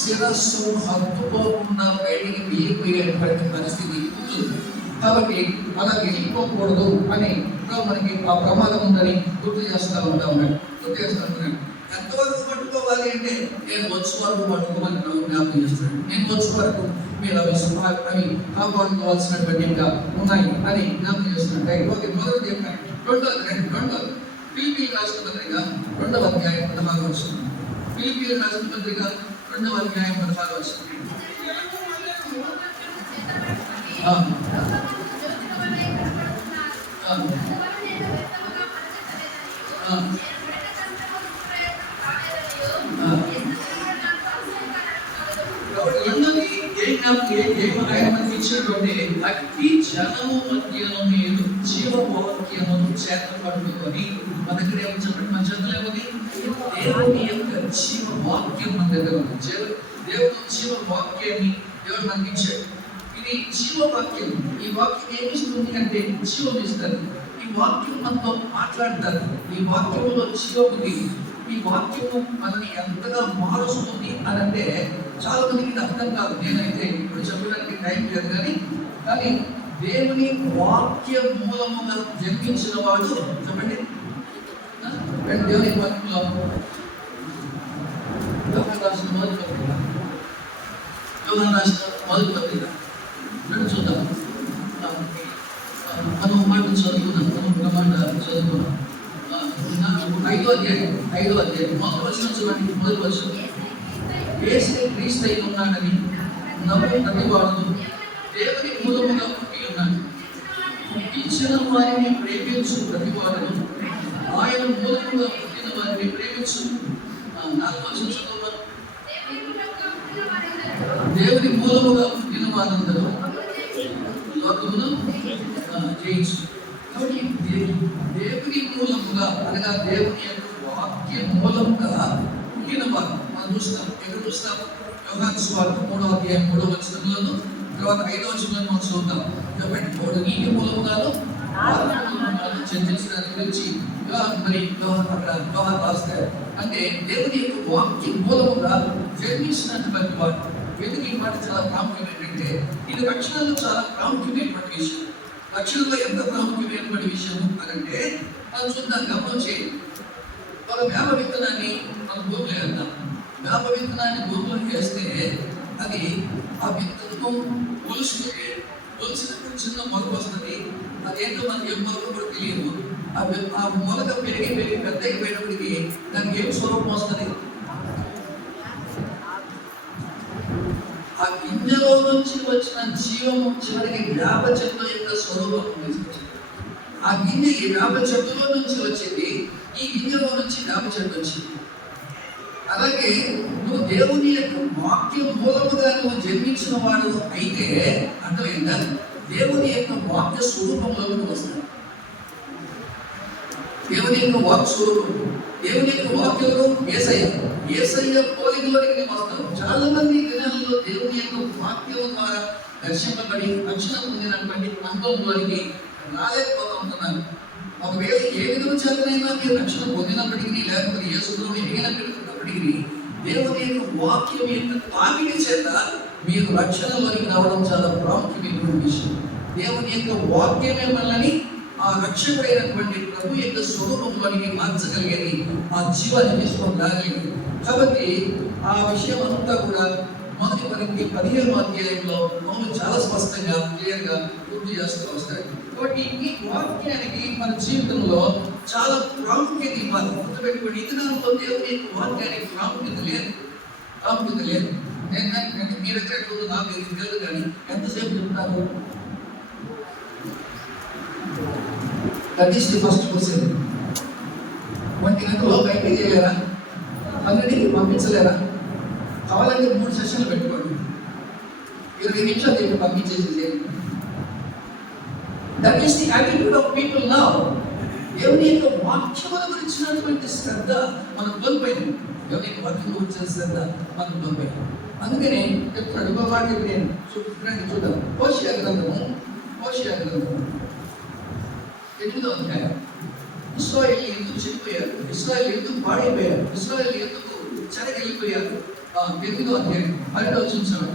శిరస్సు హత్తుకోకుండా బయటికి వెళ్ళిపోయేటువంటి పరిస్థితి ఉంటుంది. కాబట్టి అలా వెళ్ళిపోకూడదు అని మనకి ఆ ప్రమాదం ఉందని గుర్తు చేస్తూ ఉన్నాడు. ఎంతవరకు పట్టుకోవాలి అంటే నేను వచ్చే వరకు పట్టుకోమని జ్ఞాపకం చేస్తాడు. నేను వచ్చే వరకు మీరు అవి కాపాడుకోవాల్సినటువంటిగా ఉన్నాయి అని జ్ఞాపకం చేస్తున్నాడు. ఓకే, మొదటి చెప్పాను. రెండో ఫిలిప్పీయులకు రాసిన పత్రిక 2వ అధ్యాయం 16వ వచనం. ఫిలిప్పీయులకు రాసిన పత్రిక 2వ అధ్యాయం 16వ వచనం. ఆయన మనకి ఇచ్చినటువంటి అట్టి జనము మధ్యలో మీరు జీవవాక్యమును చేత పట్టుకొని మన దగ్గర ఏమో చెప్పండి, మన చేతులు ఏమని? దేవుని యొక్క జీవవాక్యం మన దగ్గర ఉంది. దేవుడు జీవవాక్యాన్ని దేవుడు మనకి ఇచ్చాడు. ఇది జీవవాక్యం. ఈ వాక్యం ఏమిస్తుంది అంటే జీవం ఇస్తుంది. ఈ వాక్యం మనతో మాట్లాడతారు. ఈ వాక్యంలో జీవం ఉంది. ఈ వాక్యము మనని ఎంతగా మారుస్తుంది అని అంటే చాలా మందికి ఇది అర్థం కాదు. నేనైతే ఇప్పుడు చెప్పడానికి టైం లేదు, కానీ దేవుని వాక్య మూలముగా జన్మించిన వాడు చెప్పండి. దేవుని వాక్యంలో యోహాను రాసిన మొదటి పత్రిక 2 5వ అధ్యాయం మొదటి వచనం చూడండి. మొదటి వచనం, యేసే క్రీస్తు అయి ఉన్నాడని నమ్ము ప్రతివాడును దేవుని మూలముగా పుట్టి ఉన్నాడు. ఇచ్చిన వారిని ప్రేమించు ప్రతివాడును ఆయన మూలముగా పుట్టిన వారిని ప్రేమించు. 4వ వచనం చదువుతాను. దేవుని మూలముగా పుట్టిన వారందరూ లోకమును జయించు. కాబట్టి దేవుని మూలముగా అనగా దేవుని యొక్క వాక్య మూలముగా పుట్టిన వారు మనం చూస్తాం. ఎక్కడ చూస్తాం? యోహాను సువార్త 3వ అధ్యాయం 3వ వచనంలోను, తర్వాత 5వ వచనంలో మనం చూద్దాం. కాబట్టి మూడు నీటి మూలముగాను జన్మించడానికి గురించి మరి అక్కడ యోహాను రాస్తారు. అంటే దేవుని యొక్క వాక్య మూలముగా జన్మించినటువంటి వారు. ఎందుకు ఈ మాట చాలా ప్రాముఖ్యం ఏంటంటే ఇది రక్షణలో చాలా ప్రాముఖ్యమైనటువంటి విషయం. రక్షణలో ఎంత ప్రాముఖ్యమైనటువంటి విషయం అనంటే మనం చూద్దాం, గమనం చేయండి. ఒక వేప విత్తనాన్ని మనం భూమిలో వేద్దాం. వేప విత్తనాన్ని భూమిలో వేస్తే అది ఆ విత్తనము ఒలిసినప్పుడు చిన్న మొలక వస్తుంది. అదేంటో మనకి ఏం మొలక కూడా తెలియదు. ఆ మొలక పెరిగి పెద్ద అయిపోయినప్పటికీ దానికి ఏం స్వరూపం వస్తుంది? ఆ గింజలో నుంచి వచ్చిన జీవము చివరికి వేప చెట్టు యొక్క స్వరూపం. ఆ గింజ ఈ వేప చెట్టులో నుంచి వచ్చింది, ఈ గింజలో నుంచి వేప చెట్టు వచ్చింది. అలాగే నువ్వు దేవుని యొక్క వాక్య మూలముగా నువ్వు జన్మించిన వాడు అయితే అర్థమైందా? దేవుని యొక్క వాక్య స్వరూపంలోకి వస్తాడు. దేవుని యొక్క వాక్ స్వరూపం, దేవుని యొక్క వాక్యంలో యేసయ్య పోలికలోకి నేను వస్తాను. చాలా మంది దినాలలో దేవుని యొక్క వాక్యం ద్వారా దర్శింపబడి రక్షణ పొందినటువంటి అనుభవంలోనికి రాలేకపోతూ ఉంటున్నారు. ఒకవేళ ఏ విధంగా చేతనైనా మీరు రక్షణ పొందినప్పటికీ లేకపోతే యేసులో ఎగినప్పటికీ దేవుని యొక్క వాక్యం యొక్క తాకిడి చేత మీరు రక్షణలోనికి రావడం చాలా ప్రాముఖ్యమైనటువంటి విషయం. దేవుని యొక్క వాక్యమే మనల్ని ఆ రక్షకుడైనటువంటి ప్రభు యొక్క స్వరూపంలోనికి మార్చగలిగేది, ఆ జీవాన్ని తీసుకొని రాగలిగేది. కాబట్టి ఆ విషయం అంతా కూడా 1 కొరింథీ 15వ అధ్యాయంలో మనం చాలా స్పష్టంగా క్లియర్గా గుర్తు చేస్తూ వస్తాడు. కాబట్టి ఈ వాక్యానికి మన జీవితంలో చాలా ప్రాముఖ్యత ఇవ్వాలి. గుర్తుపెట్టుకోండి, ఈ దినాల్లో దేవుని యొక్క వాక్యానికి ప్రాముఖ్యత లేదు. నేను మీ దగ్గర ఎట్లుందో నాకు తెలియదు, కానీ ఎంతసేపు చెప్తారు? That is the first question. 1 గంటలో బయటికి చేయలేరా? అందరినీ పంపించలేరా? కావాలంటే 3 సెషన్లు పెట్టుకోండి, 20 నిమిషాలు చెప్పి పంపించేసి. That is the attitude of people now. దేవుని యొక్క వాక్యముల గురించినటువంటి శ్రద్ధ మనం కోల్పోయింది. దేవుని యొక్క వాక్యం గురించిన శ్రద్ధ మనం కోల్పోయాం. అందుకని చెప్తున్నాడు ఇంకో మాట నేను చూద్దాం. హోషేయ గ్రంథము 8వ అధ్యాయం. ఇశ్రాయేలు ఎందుకు చనిపోయారు? ఇశ్రాయేలు ఎందుకు పాడైపోయారు? ఇశ్రాయేలు ఎందుకు చెరగెళ్ళిపోయారు? 8వ అధ్యాయం 12వ వచనం.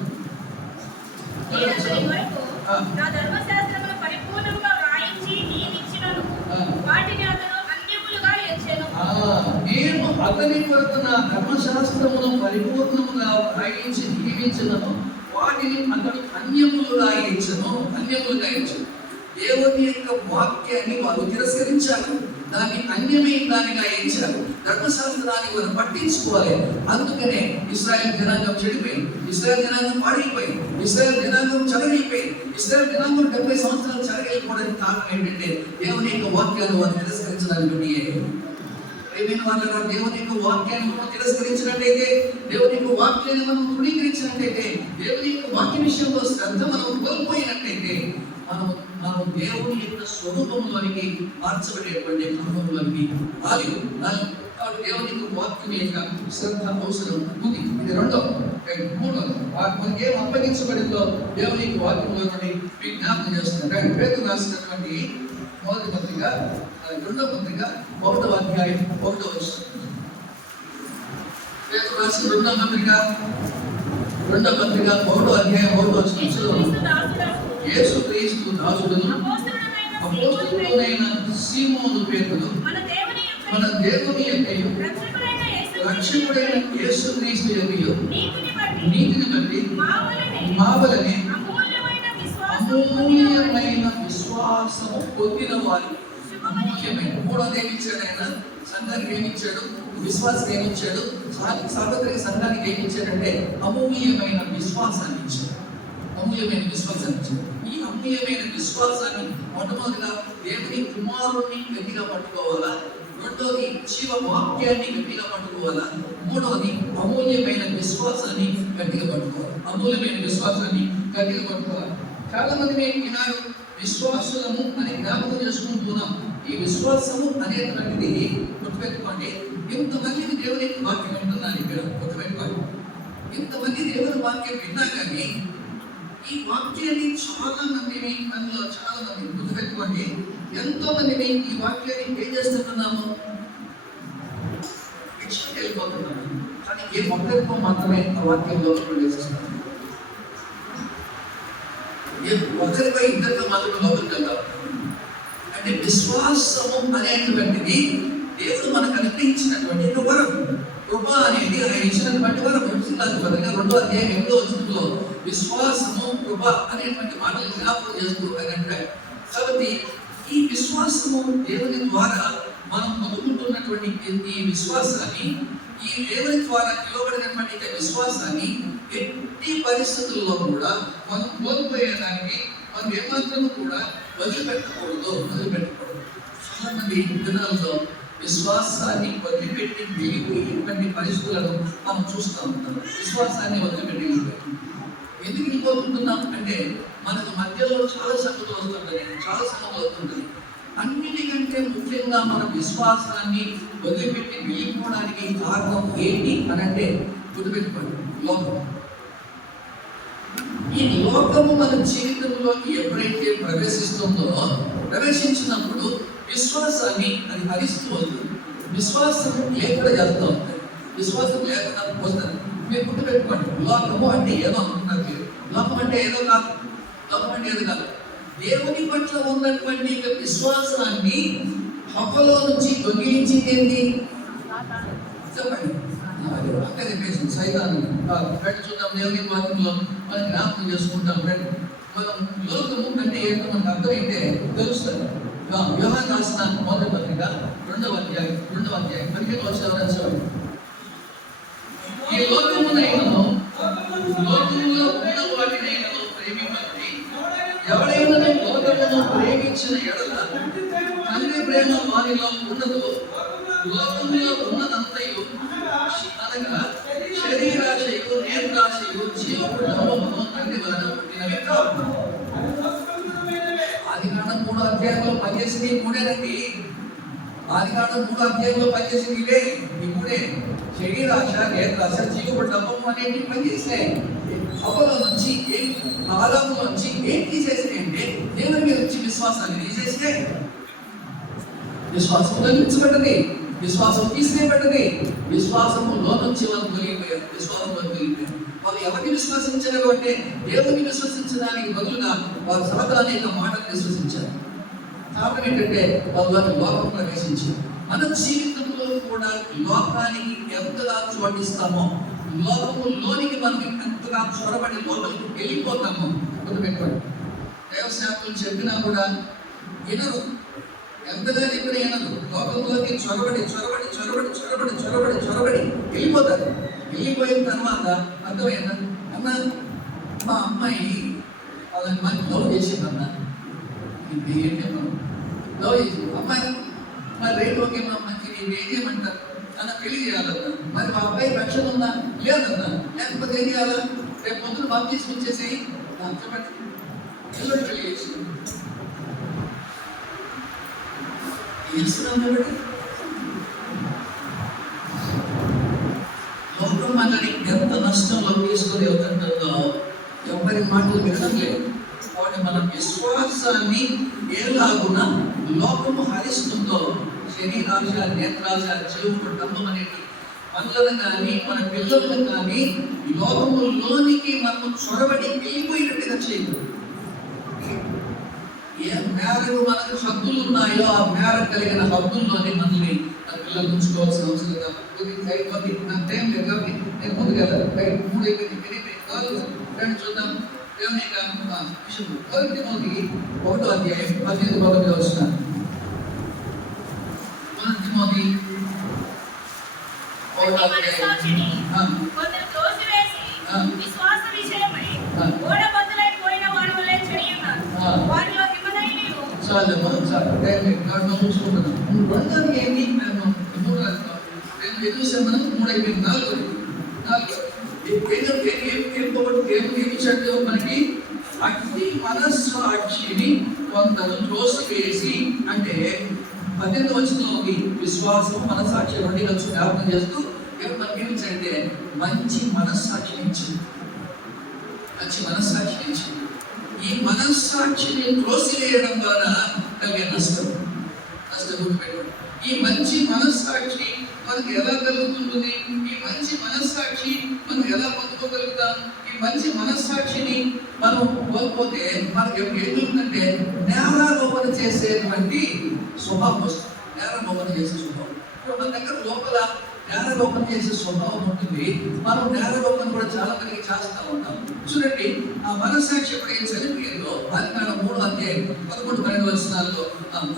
నేను అతని కొరకు నా ధర్మశాస్త్రమును పరిపూర్ణముగా రాయించి దీవించినను, వాటిని అతడు అన్యములుగా ఇచ్చను. దేవుని యొక్క వాక్యాన్ని వారు తిరస్కరించారు, దాన్ని అన్యమైన దానిగా ఎంచారు. ధర్మశాస్త్రాన్ని వారు పట్టించుకోవాలి. అందుకనే ఇశ్రాయేల్ జనాంగం చెడిపోయింది, ఇశ్రాయేల్ జనాంగం పాడైపోయింది, ఇశ్రాయేల్ జనాంగం చెరగలిపోయింది. ఇశ్రాయేల్ జనాంగం 70 సంవత్సరాలు చెరగలిపోవడానికి కారణం ఏంటంటే దేవుని యొక్క వాక్యాన్ని వారు తిరస్కరించడానికి. ప్రేమైన వాళ్ళ దేవుని యొక్క వాక్యాన్ని మనం తిరస్కరించినట్టయితే, దేవుని యొక్క వాక్యాన్ని మనం తృణీకరించినట్టయితే, దేవుని యొక్క వాక్య విషయంలో శ్రద్ధ మనం కోల్పోయినట్టయితే మనం దేవుని యొక్క స్వరూపంలోనికి మార్చబడేటువంటి అనుభవంలోనికి రాలేదు. కాబట్టి దేవుని యొక్క వాక్యం యొక్క శ్రద్ధ అవసరం ఉంది. ఇది 3 మనకి ఏం అప్పగించబడిందో దేవుని యొక్క వాక్యంలో నుండి జ్ఞాపకం చేస్తున్నారు. పేతురు రాసినటువంటి 1వ పత్రిక 2వ పత్రిక 1వ అధ్యాయం 1వ వచనం. పేతురు రాసిన 2వ పత్రిక 1వ అధ్యాయం 1వ వచనం. యేసుక్రీస్తు దాసుడును అపోస్తలుడైన సీమోను పేతురు మన దేవుని యొక్క రక్షకుడైన యేసుక్రీస్తు యొక్క నీతిని బట్టి మా వలనే అమూల్యమైన విశ్వాసము పొందిన వారు. ముఖ్యమైన 3వ ఏమిచ్చాడు ఆయన? సంఘానికి ఏమిచ్చాడు? విశ్వాసం ఏమిచ్చాడు? సార్వత్రిక సంఘానికి ఏమిచ్చాడంటే అమూల్యమైన విశ్వాసాన్ని ఇచ్చాడు. అమూల్యమైన విశ్వాసాన్ని ఇచ్చాడు. ఈ అమూల్యమైన విశ్వాసాన్ని మొట్టమొదటిగా దేవుని కుమారుని గట్టిగా పట్టుకోవాలా, రెండోది జీవ వాక్యాన్ని గట్టిగా పట్టుకోవాలా, మూడవది అమూల్యమైన విశ్వాసాన్ని గట్టిగా పట్టుకోవాలి. అమూల్యమైన విశ్వాసాన్ని గట్టిగా పట్టుకోవాలి. చాలా మంది ఈనాడు విశ్వాసులము అని జ్ఞాపకం చేసుకుంటున్నాం. ఈ విశ్వాసము అనేటువంటిది గుర్తుపెట్టుకోండి. ఇంతమంది దేవుని వాక్యం వింటున్నాను ఇక్కడ, గుర్తుపెట్టుకోండి. ఇంతమంది దేవుని వాక్యం విన్నా కానీ ఈ వాక్యాన్ని చాలా మందిని, అందులో చాలా మంది గుర్తుపెట్టుకోండి, ఎంతో మందిని ఈ వాక్యాన్ని ఏం చేస్తున్నాము, వెళ్ళిపోతున్నాము. కానీ ఏ ఒక్కరికో మాత్రమే ఆ వాక్యంలో ప్రవేశిస్తున్నాము. ఒకరిపై ఇద్దరితో మాత్రమే లోపలికి వెళ్తాం. అంటే విశ్వాసము అనేటువంటిది దేవుడు మనకు అనుగ్రహించినటువంటి వరం. కృప అనేది ఆయన ఇచ్చినటువంటి వరం. రెండో అధ్యాయం 8వ వచనంలో విశ్వాసము కృప అనేటువంటి మాటలు జ్ఞాపకం చేస్తూ ఆయన అంటాడు. కాబట్టి ఈ విశ్వాసము దేవుని ద్వారా మనం పొందుకుంటున్నటువంటి ఈ విశ్వాసాన్ని, ఈ దేవుని ద్వారా ఇవ్వబడినటువంటి విశ్వాసాన్ని ఎట్టి పరిస్థితుల్లో కూడా మనం కోల్పోయేదానికి మనం ఏమాత్రము కూడా వదిలిపెట్టకూడదు. చాలా మంది దినాల్లో విశ్వాసాన్ని వదిలిపెట్టి వెళ్ళిపోయేటువంటి పరిస్థితులను మనం చూస్తూ ఉంటాం. విశ్వాసాన్ని వదిలిపెట్టి ఎందుకు వెళ్ళిపోతున్నాం అంటే మనకు మధ్యలో చాలా సంగతులు వస్తుంటాయి. అన్నిటికంటే ముఖ్యంగా మన విశ్వాసాన్ని వదిలిపెట్టి వెళ్ళిపోవడానికి కారణం ఏంటి అని అంటే గుర్తుపెట్టుకోండి, లోకం. ఈ లోకము మన జీవితంలోకి ఎప్పుడైతే ప్రవేశించినప్పుడు విశ్వాసాన్ని అది హరిస్తూ వస్తుంది. విశ్వాసం లేకుండా చేస్తూ ఉంటుంది. విశ్వాసం లేకుండా పోతుంది. మీరు గుర్తుపెట్టుకోండి, లోకము అంటే ఏదో అనుకున్నారు మీరు. లోకం అంటే ఏదో కాదు. దేవుని పట్ల ఉన్నటువంటి విశ్వాసాన్ని హక్కులో నుంచి దొంగిలించింది ఏంటి చెప్పండి. అక్కడ చెప్పేసింది సైతాను. చూద్దాం దేవుని వాక్యంలో మనం జ్ఞాపకం చేసుకుంటాం. మనం లోకము అంటే ఏంటో మనకు అర్థం అయితే తెలుస్తుంది. యోహాను రాసిన మొదటి పత్రిక 2వ అధ్యాయం 15వ వచనం. ఈ లోకమునైనను లోకములో ఉన్న వాటినైనను ప్రేమింపండి. ఎవడైనా లోకమును ప్రేమించిన ఎడల తండ్రి ప్రేమ వారిలో ఉండదు. లోకములో ఉన్నదంతయు అనగా శరీరాశయు, నేత్రాశయు, జీవపుణ్యమును తండ్రి వలన పుట్టినవి కావు. ఆదికాండం 3వ అధ్యాయంలో పనిచేసింది మూడేనండి. ఆదికాండం 3వ అధ్యాయంలో పనిచేసింది ఇవే, ఈ మూడే. శరీరాశ, నేత్రాశ, జీవపుణ్యము అనేవి పనిచేసినాయి. అప్పలో నుంచి ఆదాములో నుంచి ఏం తీసేసినాయి అంటే దేవుని మీద వచ్చి విశ్వాసాన్ని తీసేసినాయి. విశ్వాసం తొలగించబడ్డది, విశ్వాసం తీసివేయబడ్డది. విశ్వాసములో నుంచి వాళ్ళు తొలగిపోయారు. వాళ్ళు ఎవరిని విశ్వసించారు అంటే దేవుని విశ్వసించడానికి బదులుగా వారు సాతాను యొక్క మాటను విశ్వసించారు. కారణం ఏంటంటే వాళ్ళు లోకం ప్రవేశించారు. మన జీవితంలో కూడా లోకానికి ఎంతగా చోటిస్తామో, లోకములోనికి మనం ఎంతగా చొరబడి లోపలికి వెళ్ళిపోతామో గుర్తుపెట్టుకోండి. దేవసేవకులు చెప్పినా కూడా వినరు. ఎంతగా చెప్పినా వినరు. లోకంలోకి చొరబడి వెళ్ళిపోతారు. వెళ్ళిపోయిన తర్వాత అర్థమైందా, అన్న మా అమ్మాయి వాళ్ళని మనకి లవ్ చేసిందన్న. ఏంటేమో లవ్ చేసి అమ్మాయి మరి రేట్ ఓకేమో మంచి నేను ఏం చేయమంటారు అన్న, పెళ్లి చేయాలన్నా. మరి మా అబ్బాయి రక్షణ ఉందా? లేదన్నా. లేకపోతే ఏం చేయాలా? రేపు పొద్దున బాబు తీసుకొచ్చేసి చెప్పండి ఎల్లుండి పెళ్లి చేసి చేస్తున్నాం కాబట్టి లోకం మనని ఎంత నష్టంలో తీసుకొని వెళ్తుంటుందో ఎవరి మాటలు వినడం లేదు. కాబట్టి మన విశ్వాసాన్ని ఎలాగున లోకము హరిస్తుందో, శరీరాశ, నేత్రాశ, జీవుడు, డబ్బం అనేవి మనలను కానీ మన పిల్లలను కానీ లోకములోనికి మనము చొరబడి వెళ్ళిపోయినట్టుగా చేయకూడదు. ఏ మేరకు మనకు హద్దులు ఉన్నాయో ఆ మేరకు కలిగిన హద్దుల్లోనే మనల్ని పిల్లలు ఉంచుకోవాల్సిన అవసరం లేదు. నాకు టైం లేదు కాబట్టి నేను ముందుకెళ్ళాలి. 3 అయిపోయింది. చూద్దాం. దేవుని విషయం 1వ అధ్యాయం 15వ వచనం. 1 తిమోతి ఒకటో మనస్సాక్షిని ఆ, కొందరు త్రోసివేసి ఆ. విశ్వాస విషయమై ఆ. ఓడబద్దలైపోయిన వారి వలె చెడియున్నారు. ఆ. వారిలో హిమనయనీయులు చాలమ్మా చాలు నేను చూసుకుంటున్నాను రెండోది ఏంటి మేము మూడు నేను ఎదురు మనం మూడు అయిపోయింది నాలుగు ఏమిచ్చాడు మనకి అగ్ని మనస్సాక్షిని కొందరు త్రోసివేసి అంటే 18వ వచనంలోకి విశ్వాసం మనస్సాక్షి రెండు కలిసి జ్ఞాపకం చేస్తూ మనకి ఏమిచ్చంటే మంచి మనస్సాక్షిని ఇచ్చింది. మంచి మనస్సాక్షిని ఇచ్చింది. ఈ మనస్సాక్షిని త్రోసివేయడం ద్వారా కలిగే నష్టం గుర్తుపెట్టుకోండి. ఈ మంచి మనస్సాక్షి మనకు ఎలా కలుగుతుంటుంది? ఈ మంచి మనస్సాక్షి మనం ఎలా పొందుకోగలుగుతాం? ఈ మంచి మనస్సాక్షిని మనం కోల్పోతే మనకి ఏమవుతుందంటే నేరారోపణ చేసేటువంటి స్వభావం వస్తుంది. నేరారోపణ చేసే స్వభావం ఇప్పుడు మన దగ్గర లోపల నేరారోపణ చేసే స్వభావం ఉంటుంది. మనం నేరారోపణ కూడా చాలా మందికి చేస్తూ ఉంటాం. చూడండి, ఆ మనస్సాక్షి ఎప్పుడు ఏం చనిపోయిందో ఆదికాండం 3వ అధ్యాయం 11-12 వచనాల్లో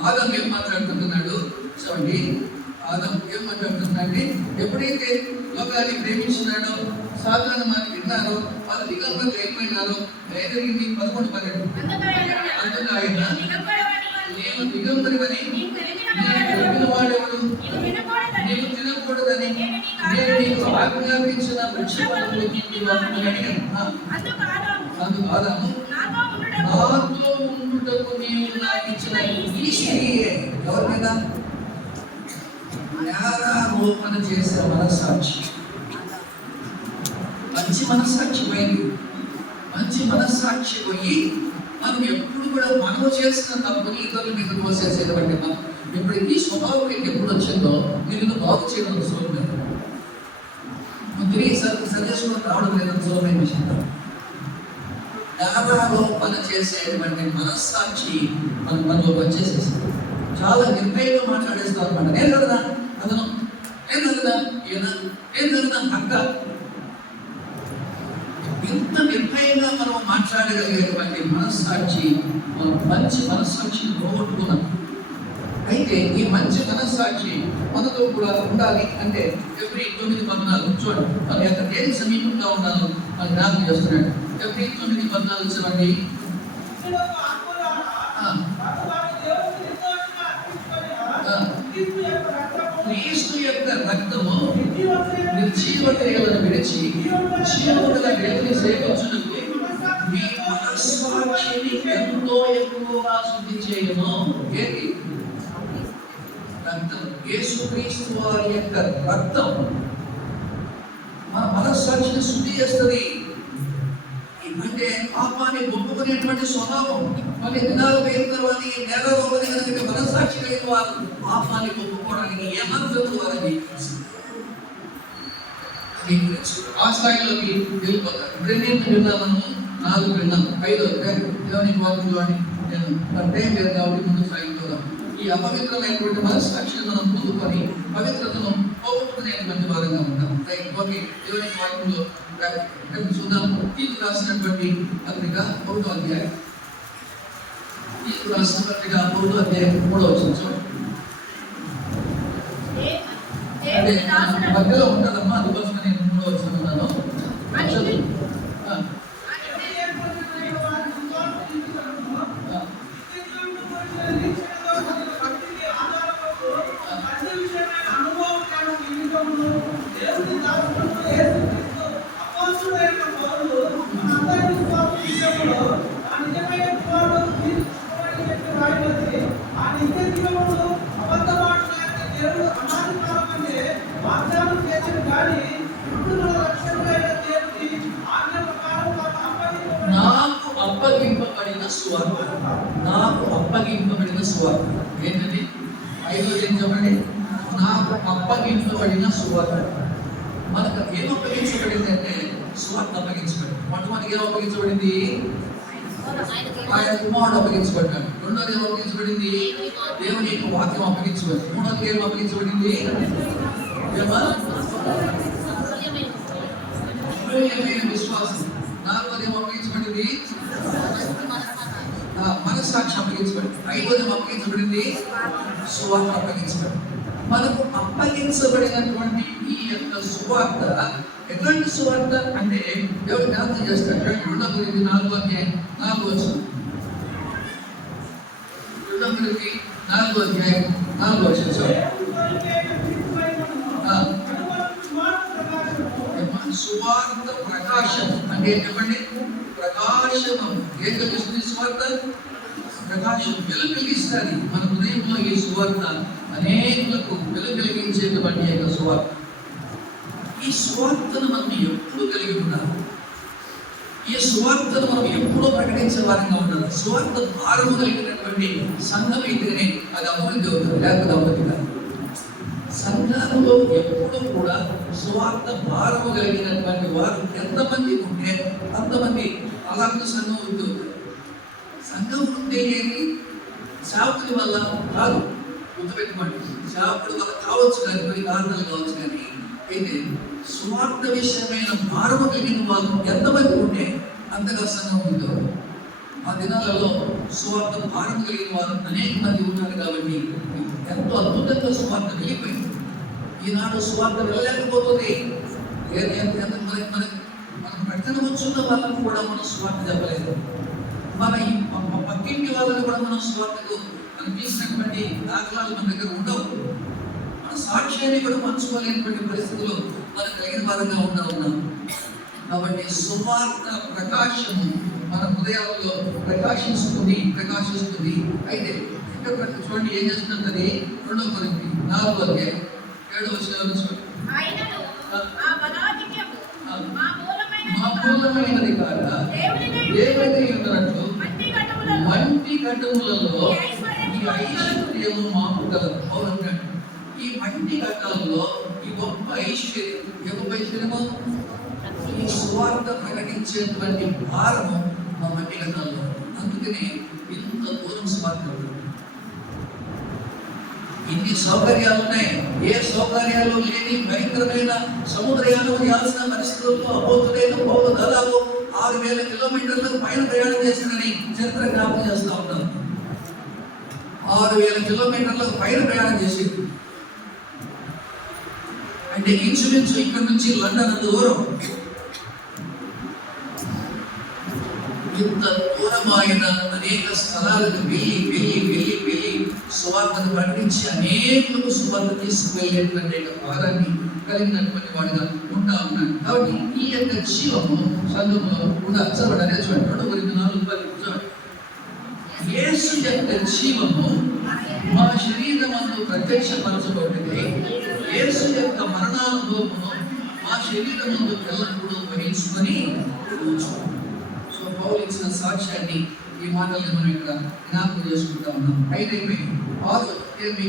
ఆదాం ఏం మాట్లాడుతున్నాడు చూడండి. ఆదాం ఏం మాట్లాడుతున్నాడంటే ఎప్పుడైతే లోకాన్ని ప్రేమించినాడో సాతాను మాట విన్నారో వాళ్ళు దిగంబరులు అయిపోయినారో ఏం జరిగింది? 11-12 అందుకు ఆయన నేను దిగంబరివని తెలిపిన వాడెవడు? నీవు తినకూడదని నేను నీకు ఆజ్ఞాపించిన వృక్షఫలములు తింటివా అని అడిగాను. అందుకు ఆదాము నాతో ఉండుటకు నీవు నాకు ఇచ్చిన ఈ స్త్రీయే ఎవరి మీద నేరారోపణ చేసే మనస్సాక్షి. మంచి మనస్సాక్షి పోయింది. మంచి మనస్సాక్షి పోయి మనం ఎప్పుడు కూడా మనం చేసిన తప్పుని ఇతరుల మీద తోసేసేటువంటి మనం ఇప్పుడు ఈ స్వభావం మీకు ఎప్పుడు వచ్చిందో మీరు బాగు చేయడం సులభమైన తిరిగి సజెషన్ రావడం లేదని సులభమైన విషయం. నేరారోపణ చేసేటువంటి మనస్సాక్షి మనలో వచ్చేసేసింది. చాలా నిర్భయంగా మాట్లాడేస్తాం అనమాట. నేను కదా అతను, నేను కదా ఈయన, నేను కదా అక్క. ఇంత నిర్భయంగా మనం మాట్లాడగలిగేటువంటి మనస్సాక్షి, మంచి మనస్సాక్షిని పోగొట్టుకున్నాం. అయితే ఈ మంచి మనస్సాక్షి మనతో కూడా ఉండాలి అంటే ఎవ్రీ 9 పద్నాలుగు చూడండి. మనం ఎక్కడ దేని సమీపంగా ఉన్నాలో మనం జ్ఞాపకం చేస్తున్నాడు. ఎవ్రీ 9-14 చూడండి. క్రీస్తు యొక్క రక్తము నిర్జీవ క్రియలను విడిచి జీవముగల దేవుని సేవించుటకు మీ మనస్సాక్షిని ఎంతో ఎక్కువగా శుద్ధి చేయను. ఏంటి? రక్తం. యేసుక్రీస్తు వారి యొక్క రక్తం మన మనస్సాక్షిని శుద్ధి చేస్తుంది. అంటే పాపాన్ని ఒప్పుకునేటువంటి స్వభావం. కొన్ని దినాలు పోయిన తర్వాత ఈ నేరారోపణ కనుక మనస్సాక్షి కలిగిన వారు పాపాన్ని ఒప్పుకోవడానికి ఏమర్థం వారని ఆ స్థాయిలోకి వెళ్ళిపోతారు. రెండింటి విన్నాం, మనము 4 విన్నాం. 5వ దేవునికి వాక్యంలో అని నేను టైం లేదు కాబట్టి ముందు సాగిపోదాం. ఈ అపవిత్రమైనటువంటి మనస్సాక్షిని మనం పొందుకొని పవిత్రతను పోగొట్టుకునేటువంటి వారంగా ఉంటాం. ఓకే, దేవునికి వాక్యంలో చూద్దాం. తీర్పు రాసినటువంటి పత్రిక 1వ అధ్యాయం. తీర్పు రాసిన పత్రిక 1వ అధ్యాయం 3వ వచనం చూడండి. అంటే మధ్యలో ఉంటుందమ్మా, అందుకోసం నేను 3వ వచనం ఉన్నాను. నాకు అప్పగింపబడిన సువార్త ఏంటండి? 5వ చెప్పండి. నాకు అప్పగింపబడిన సువార్త. మనకు ఏం అప్పగించబడింది అంటే సువార్త అప్పగించబడింది. మొట్టమొదటి ఏం అప్పగించబడింది? ఆయన కుమారుడు అప్పగించబడ్డాడు. రెండోది ఏం అప్పగించబడింది? దేవుని యొక్క వాక్యం అప్పగించబడింది. మూడోది ఏం అప్పగించబడింది? విశ్వాసం. 4వది ఏం అప్పగించబడింది? మనస్సాక్షి అప్పగించబడింది. 5వది అప్పగించబడింది? సువార్త అప్పగించబడింది. మనకు అప్పగించబడినటువంటి ఈ యొక్క సువార్త ఎటువంటి సువార్త అంటే దేవుడు జ్ఞాపకం చేస్తాడు. 2 Corinthians 4 అధ్యాయం 4 వచనం. 2 Corinthians 4 అధ్యాయం 4 వచనం. సువార్త ప్రకాశం అంటే చెప్పండి, ప్రకాశము. ఏం కలిగిస్తుంది సువార్త? ప్రకాశం, వెలుగు కలిగిస్తుంది. మన హృదయంలో ఈ సువార్త అనేకులకు వెలుగు కలిగించేటువంటి యొక్క సువార్త. ఈ సువార్తను మనం ఎప్పుడు కలిగి ఉండాలి. ఈ సువార్తను మనం ఎప్పుడూ ప్రకటించే వారంగా ఉండాలి. సువార్త భారము కలిగినటువంటి సంఘం అయితేనే అది అభివృద్ధి అవుతుంది, లేకపోతే అభివృద్ధి కాదు. సంఘంలో ఎప్పుడు కూడా సువార్త భారము కలిగినటువంటి వారు ఎంతమంది ఉంటే అంతమంది అలాంటి సంఘం వృద్ధి అవుతుంది. సంఘం వృద్ధి అయ్యేది సేవకుల వల్ల కాదు, గుర్తుపెట్టుకోండి. సేవకుల వల్ల కావచ్చు కానీ, కొన్ని కారణాలు కావచ్చు కానీ, అయితే సువార్త విషయమైన భారము కలిగిన వాళ్ళు ఎంతమంది ఉంటే అంతగా సంఘం వృద్ధి అవుతుంది. ఆ దినాలలో సువార్త భారం కలిగిన వారు అనేక మంది ఉన్నారు కాబట్టి ఎంతో అద్భుతంగా సువార్త వెళ్ళిపోయింది. ఈనాడు సువార్త వెళ్ళలేకపోతుంది. మన ప్రకటన వచ్చున్న వాళ్ళకు కూడా మనం సువార్త చెప్పలేదు. మన పక్కింటి వాళ్ళని కూడా మనం సువార్తకు మనం చేసినటువంటి దాఖలాలు మన దగ్గర ఉండవు. మన సాక్ష్యాన్ని కూడా పంచుకోలేనటువంటి పరిస్థితుల్లో మనం కలిగిన వారంగా ఉన్నాం. కాబట్టి సువార్త ప్రకాశము మన హృదయాలలో ప్రకాశిస్తుంది. అయితే ఇక్కడ చూడండి ఏం చేస్తుంటది. 2 Corinthians 4 అధ్యాయం 7 వచనం చూడండి. ఆయనను ఆ బలాధిక్యము మా మూలమైనది కాక దేవుని ఉన్నట్లు మంటి ఘట్టములలో ఈ ఐశ్వర్యము మాకు కలదు. అవునండి, ఈ మంటి ఘట్టాలలో ఈ గొప్ప ఐశ్వర్యము ఈ సువార్త ప్రకటించేటువంటి భారము మా మట్టి ఘట్టాల్లో. అందుకని ఇంత దూరం సువార్త. ఇన్ని సౌకర్యాలు ఉన్నాయి, ఏ సౌకర్యాలు లేని భయంకరమైన సముద్రయానం చేయాల్సిన పరిస్థితుల్లో అపోతులైన పౌలు దాదాపు 6,000 కిలోమీటర్లకు పైన ప్రయాణం చేశారని చరిత్ర జ్ఞాపకం చేస్తూ ఉంటారు. 6,000 కిలోమీటర్లకు పైన ప్రయాణం చేసి అంటే ఇంచుమించు ఇక్కడ నుంచి లండన్ అంత దూరం. ఇంత దూరమైన అనేక స్థలాలకు వెళ్ళి సువార్తను ప్రకటించి అనేకులకు సువార్త తీసుకువెళ్ళేటువంటి భారాన్ని కలిగినటువంటి వాడిగా ఉంటా ఉన్నాడు. కాబట్టి ఈ యొక్క జీవము సంఘంలో కూడా చదవడం చూడండి. 2 Corinthians 4 యేసు యొక్క జీవము మా శరీరమందు ప్రత్యక్షపరచబడింది. యేసు యొక్క మరణానుభవమును మా శరీరమందు ఎల్లప్పుడూ వహించుకొని సో పౌలు ఇచ్చిన సాక్ష్యాన్ని ఈ మాటల్ని మనం ఇక్కడ జ్ఞాపకం చేసుకుంటా ఉన్నాం. అయితే మీకు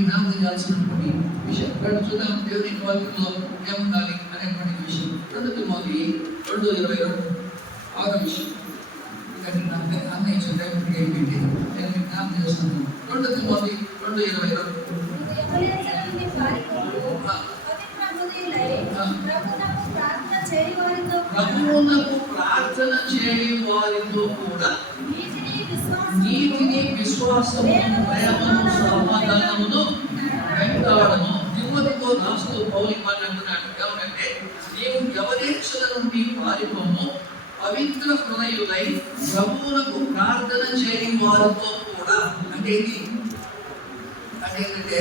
జ్ఞాపకం చేయాల్సినటువంటి విషయం చూద్దాం. దేవుని వాక్యంలో ఏముండాలి అనేటువంటి విషయం 2 Timothy 2:22 విషయం. ఇక్కడ నాకు అన్న ఇచ్చిన టైంకి అయిపోయింది. నేను మీకు జ్ఞాపకం చేస్తున్నాను. 2 Timothy 2:22 ప్రభువునకు ప్రార్థన చేయు వారితో కూడా నీతిని విశ్వాసమును ప్రేమను సమాధానమును వెంటాడము తిమోతితో రాస్తూ పౌలు మాట్లాడుతున్నాడు. ఏమంటే నీవు వ్యవదేశల నుండి పారిపోము, పవిత్ర హృదయులై ప్రభువునకు ప్రార్థన చేయు వారితో కూడా. అంటే ఏంటంటే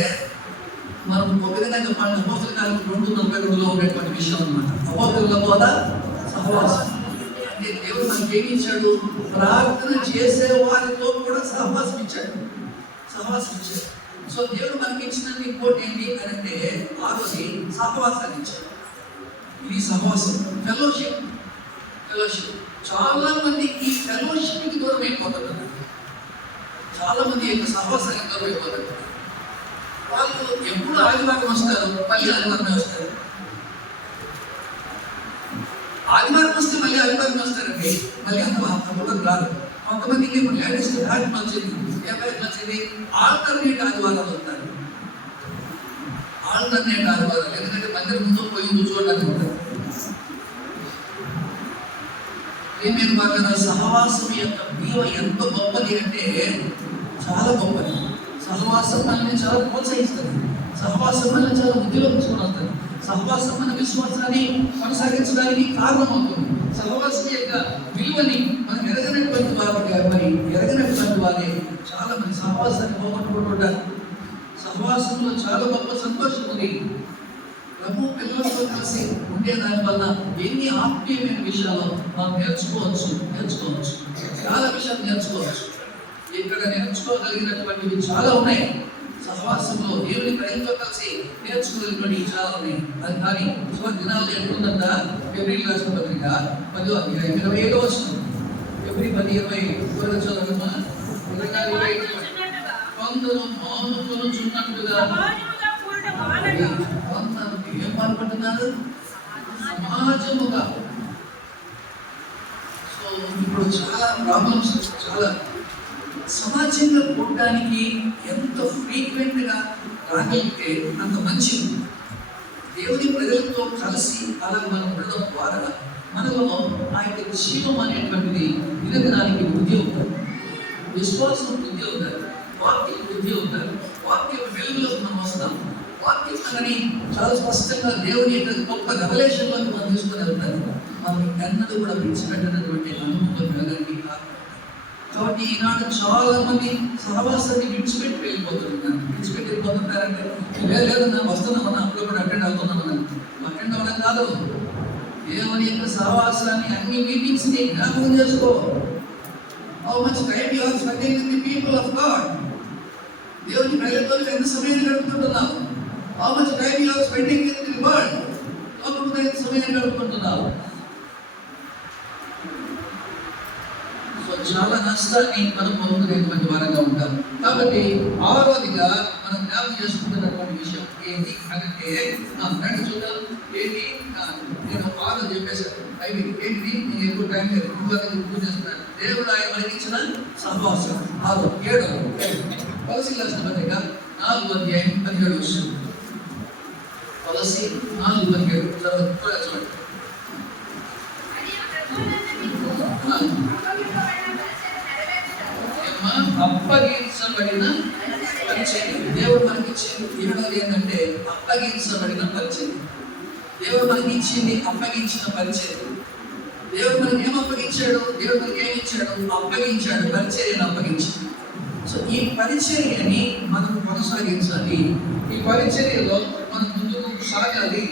మనం ఒక విధంగా చెప్పాలి, అపోస్తల కాలం 2:42 ఉండేటువంటి విషయం అన్నమాట. అపోస్తలుల బోధ సహవాసం అంటే దేవుడు మనకి ఏమి ఇచ్చాడు? ప్రార్థన చేసే వారితో కూడా సహవాసం ఇచ్చాడు. సో దేవుడు మనకి ఇచ్చిన ఇంకోటి ఏంటి అని అంటే ఆరోజు సహవాసాన్ని ఇచ్చాడు. ఇది సహవాసం, ఫెలోషిప్. చాలా మంది ఈ ఫెలోషిప్కి దూరం అయిపోతున్నారు. చాలా మంది యొక్క సహవాసానికి దూరం అయిపోతున్నారు. వాళ్ళు ఎప్పుడు ఆదివారం వస్తారు, మళ్ళీ ఆదివారం వస్తారు. ఆదివారం వస్తే మళ్ళీ ఆదివారం వస్తారండి, మళ్ళీ అంత రాదు. కొంతమందికి ఇప్పుడు లేటెస్ట్ ఫ్యాషన్ వచ్చింది. ఏ ఫ్యాషన్ వచ్చింది? ఆల్టర్నేట్ ఆదివారాలు వస్తారు. ఆల్టర్నేట్ ఆదివారాలు, ఎందుకంటే మందిరం ముందు పోయి కూర్చోవడానికి ఉంటుంది. ఏమేమి వాళ్ళ సహవాసం యొక్క విలువ ఎంత గొప్పది అంటే చాలా గొప్పది. సహవాసం మనల్ని చాలా ప్రోత్సహిస్తుంది. సహవాసం మనల్ని చాలా ఉద్యోగం తీసుకుని వస్తుంది. సహవాసం మన విశ్వాసాన్ని కొనసాగించడానికి కారణమవుతుంది. సహవాసం యొక్క విలువని మనం ఎరగనటువంటి వారుగా మరి ఎరగనటువంటి వారే చాలా మంది సహవాసాన్ని పోగొట్టుకుంటుంటారు. సహవాసంలో చాలా గొప్ప సంతోషం ఉంది. ప్రభు పిల్లలతో కలిసి ఉండే దాని వల్ల ఎన్ని ఆత్మీయమైన విషయాలు మనం నేర్చుకోవచ్చు. చాలా విషయాలు నేర్చుకోవచ్చు. ఇక్కడ నేర్చుకోగలిగినటువంటివి చాలా ఉన్నాయి. సహవాసంలో దేవుని ప్రజలతో కలిసి నేర్చుకోగలిగినటువంటి చాలా ఉన్నాయి. అది కానీ దినాల్లో ఎట్లుందంట, ఫిబ్రవరి రాసిన పత్రిక 10వ అధ్యాయం 27వ వచనం. ఫిబ్రవరి 10:20 త్వరగా చదవమ్మా. కొందరు మోహముకొనుచున్నట్టుగా ఏం పాల్పడుతున్నారు? సమాజముగా. సో ఇప్పుడు చాలా ప్రాబ్లమ్స్, చాలా సమాజంగా కూడడానికి ఎంత ఫ్రీక్వెంట్గా రాగలిగితే అంత మంచిది. దేవుని ప్రజలతో కలిసి అలా మనం ఉండడం ద్వారా మనలో ఆ యొక్క జీవం అనేటువంటిది వినగడానికి బుద్ధి అవుతుంది, విశ్వాసం బుద్ధి అవుతారు, వాక్యం బుద్ధి అవుతారు. వాక్యం వెలుగులోకి మనం వస్తాం. వాక్యం మనని చాలా స్పష్టంగా దేవుని యొక్క గొప్ప రెవల్యూషన్లోకి మనం తీసుకొని వెళ్తారు. మనం ఎన్నడూ కూడా విడిచిపెట్టినటువంటి అనుభవం వెళ్ళడానికి కారణం. కాబట్టి ఈనాడు చాలా మంది సహవాసాన్ని విడిచిపెట్టి వెళ్ళిపోతుంటారంటే లేదు నా వస్తున్నామన్నా అప్పుడు కూడా అటెండ్ అవుతున్నామన్నా. అటెండ్ అవ్వడం కాదు, దేవుని యొక్క సహవాసాన్ని అన్ని మీటింగ్స్ ని జ్ఞాపకం చేసుకో. How much time you are spending with the people of God? దేవుని ప్రజలతో ఎంత సమయాన్ని గడుపుకుంటున్నావు? How much time you are spending with the world? లోకంతో ఎంత సమయాన్ని గడుపుకుంటున్నావు? సో చాలా నష్టాన్ని మనం పొందుకునేటువంటి వారంగా ఉంటాం. కాబట్టి ఆరోదిగా మనం జ్ఞాపకం చేసుకుంటున్నటువంటి విషయం ఏంటి అంటే, ఫ్రెండ్ చూద్దాం ఏంటి. నేను ఆరో చెప్పేశాను. అవి ఏంటి, నేను ఎక్కువ టైం లేదు, గుర్తు చేస్తున్నాను. దేవుడు ఆయన మనకి ఇచ్చిన సహవాసం. 7 కొలస్సీయులకు రాసిన పత్రిక 4వ అధ్యాయం 17వ వచనం. కొలస్సీ 4:17 త్వరగా చూడండి. అప్పగించబడిన పరిచర్య దేవుడు మనకి ఇచ్చింది. ఏడాది ఏంటంటే అప్పగించబడిన పరిచర్య. దేవుడు మనకి ఇచ్చింది అప్పగించిన పరిచర్య. దేవుడు మనకి ఏం అప్పగించాడు? దేవుడు మనకి ఏమి ఇచ్చాడు? అప్పగించాడు, పరిచర్యను అప్పగించాడు. సో ఈ పరిచర్యని మనం కొనసాగించాలి. ఈ పరిచర్యలో మనం ముందుకు సాగాలి.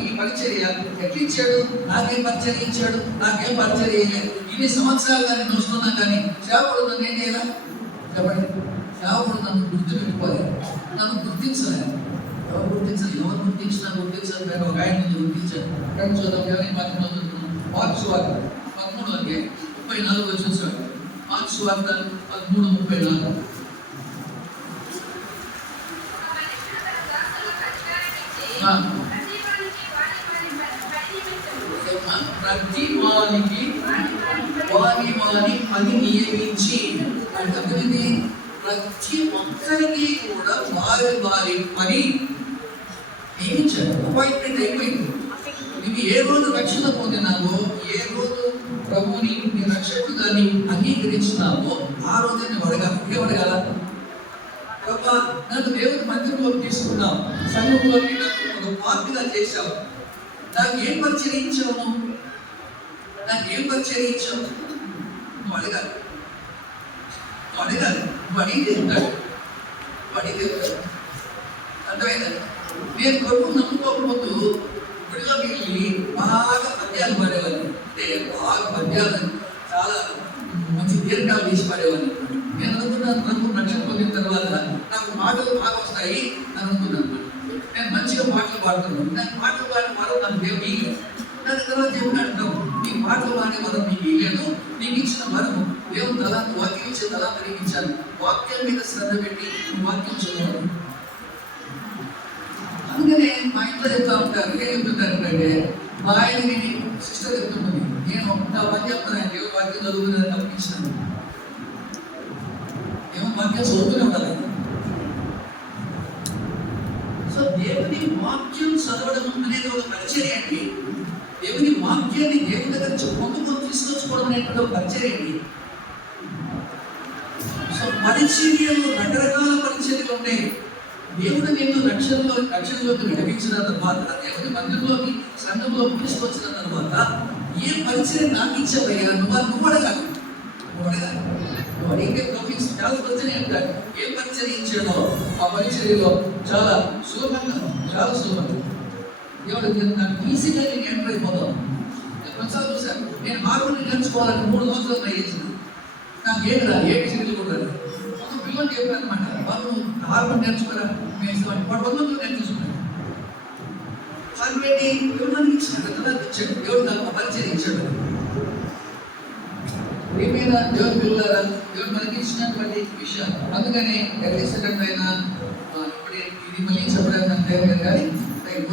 ఈ పరిచర్య ఎట్లా ఇచ్చాడు? నాకేం పరిచర్య ఇచ్చాడు? నాకేం పరిచర్య లేదు. ఇన్ని సంవత్సరాలు కానీ వస్తున్నా కానీ సేవకుడు నన్ను ఏం చేయాలా? చెప్పండి. సేవకుడు నన్ను గుర్తుపెట్టుకోవాలి, నన్ను గుర్తించలేదు. ఎవరు గుర్తించాలి నేను ఒక ఆయన గుర్తించాను. రెండు చూద్దాం. ఎవరి మాత్రం మార్క్స్ వార్త 13వ అధ్యాయం 34 వచ్చేసాడు. మార్క్స్ వార్త 13:34. ప్రతి వానికి వారి పని నియమించి అంటే ప్రతి ఒక్కరికి కూడా వారి పని నియమించారు. అపాయింట్మెంట్ అయిపోయింది. నీకు ఏ రోజు రక్షణ పొందినావో, ఏ రోజు ప్రభువుని నీ రక్షకుడుగా అంగీకరించినావో ఆ రోజు నువ్వు అడగాలి. ఏమడగాల? ప్రభా, నన్ను దేవుని మందిరంలోకి తీసుకున్నావు, సంఘంలోకి నన్ను ఒక పార్టీగా చేశావు, నాకేం పరిచయించావు? నువ్వు అడగాలి. నువ్వు అడిగితే ఉంటాడు. అర్థమైందా? నేను ప్రభు నమ్ముకోకపోతూ గుడిలోకి వెళ్ళి బాగా పద్యాలు పాడేవాడిని. అంటే బాగా పద్యాలు చాలా మంచి దీర్ఘాలు తీసి పాడేవాడిని. నేను అనుకున్నాను ప్రభు రక్షణ పొందిన తర్వాత నాకు మాటలు బాగా వస్తాయి అని అనుకున్నాను. నేను మంచిగా పాటలు పాడుతున్నాను. నాకు పాటలు పాడే వరం నాకు దేవుడు ఇయ్యలేదు. దాని తర్వాత దేవుడు అంటాం, నీ పాటలు పాడే వరం నీకు ఇయ్యలేదు, నీకు ఇచ్చిన వరం దేవుడు వాక్యం ఇచ్చే తలాంతరికి ఇచ్చాను. వాక్యం మీద శ్రద్ధ పెట్టి వాక్యం చదవాలి. అందుకనే మా ఇంట్లో చెప్తా ఉంటారు. ఏం చెప్తుంటారంటే, మా ఆయన సిస్టర్ చెప్తుంటుంది, నేను నా పని చెప్తున్నాను, దేవుడు వాక్యం చదువుతుందని తప్పించాను. ఏమో వాక్యం చదువుతూనే ఉండాలి. సో దేవుని వాక్యం చదవడం అనేది ఒక పరిచర్య అండి. దేవుని వాక్యాన్ని దేవుని దగ్గర పొందుకొని తీసుకొచ్చుకోవడం అనేటువంటి ఒక పరిచర్య అండి. సో పరిచర్యలు రకరకాల పరిచర్యలు ఉన్నాయి. దేవుడు నేను రక్షణలోకి నడిపించిన తర్వాత, దేవుడి మందిరంలోకి సంఘంలో తీసుకొచ్చిన తర్వాత ఏ పరిచయం నాకు ఇచ్చావయ్యా నువ్వు అడగాలి. నువ్వు అడిగితే చాలా పరిచయం అంటాడు. ఏ పరిచయం ఇచ్చాడో ఆ పరిచర్యలో చాలా సులభంగా దేవుడు నాకు ఈజీగా నేను ఎంటర్ అయిపోతాను. నేను కొన్నిసార్లు చూశాను, నేను హార్మోని నేర్చుకోవాలని 3 సంవత్సరాలు ట్రై చేశాను. నాకు ఏడు సిరీలు కూడా ఒక పిల్లలు చెప్పాను అనమాట, బాబు హార్మోని నేర్చుకోరా మేము ఇస్తామంటే వాడు 100 నేర్చుకున్నాను. ఆల్రెడీ దేవుడు నాకు ఇచ్చాడు కదా, దేవుడు నాకు పరిచయం ఇచ్చాడు. ఏమైనా దేవుడు పిల్లరా, దేవుడు మనకి ఇచ్చినటువంటి విషయం. అందుకని ఎక్కడిసైనా ఇప్పుడు ఇది మళ్ళీ చెప్పడానికి టైం కానీ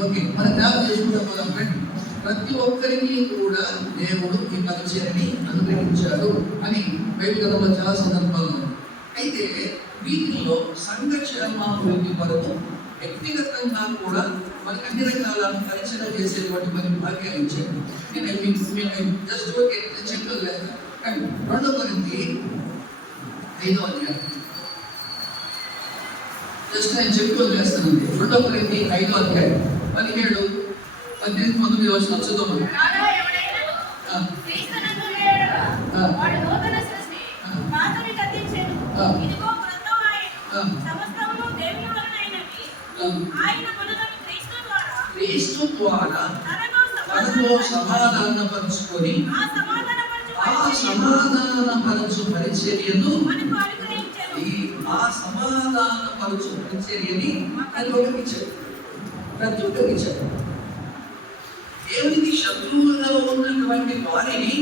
ఓకే, మన జ్ఞాపకం చేసుకుంటూ పోదాం ఫ్రెండ్. ప్రతి ఒక్కరికి కూడా దేవుడు ఈ పరిచయాన్ని అనుగ్రహించాడు అని బైబిల్ గ్రంథంలో చాలా సందర్భాలు ఉన్నాయి. అయితే వీటిల్లో సంఘక్షేమాభివృద్ధి కొరకు వ్యక్తిగతంగా కూడా మనకు అన్ని రకాల పరిచయం చేసేటువంటి కొన్ని భాగ్యాలు ఇచ్చాడు. నేను జస్ట్ ఓకే చెప్తూ లేదు. 2 కొరింథీ 5వ అధ్యాయం జస్ట్ నేను చెప్తూ వేస్తానండి. 2 కొరింథీ 5వ అధ్యాయం 17, 18, 19 వచనం చదువు. క్రీస్తు ద్వారా తనలో సమాధానపరుచుకొని ఆ సమాధానపరచు పరిచర్యను ప్రతి ఒక్కరికి ఇచ్చాడు. దేవునికి శత్రువులుగా ఉన్నటువంటి వారిని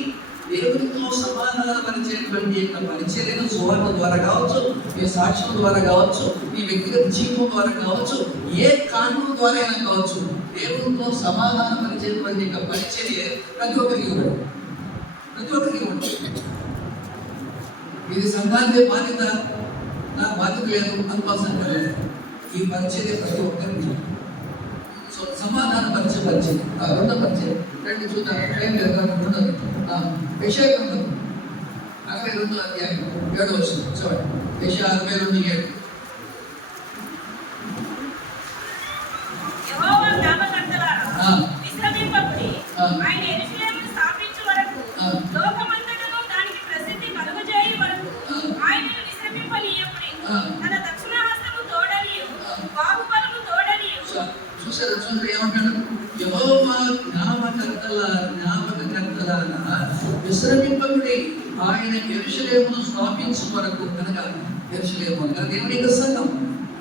దేవునితో సమాధానపరిచేటువంటి యొక్క పరిచర్యను సువార్త ద్వారా కావచ్చు, మీ సాక్ష్యం ద్వారా కావచ్చు, మీ వ్యక్తిగత జీవితం ద్వారా కావచ్చు, ఏ కారణం ద్వారా అయినా కావచ్చు, దేవునితో సమాధానపరిచేటువంటి యొక్క పరిచర్య ప్రతి ఒక్కరికి ఇవ్వడు. ఇది సంఘానికి బాధ్యత, నా బాధ్యత లేదు అనుకోసం లేదు. ఈ పరిచర్య ప్రతి ఒక్కరికి. సో సమాధానపరిచే పరిచయం. 2వ పరిచయం రెండు చూద్దాం. యెషయా గ్రంథం 62వ అధ్యాయం 7వ వచనం చూడండి. యెషయా 62:7. ఏమంటాడు? యెహోవా జ్ఞాపకకర్తలారా విశ్రమింపకుడి, ఆయన యెరూషలేమును స్థాపించు వరకు. అనగా యెరూషలేము అనగా దేవుని యొక్క సంఘం.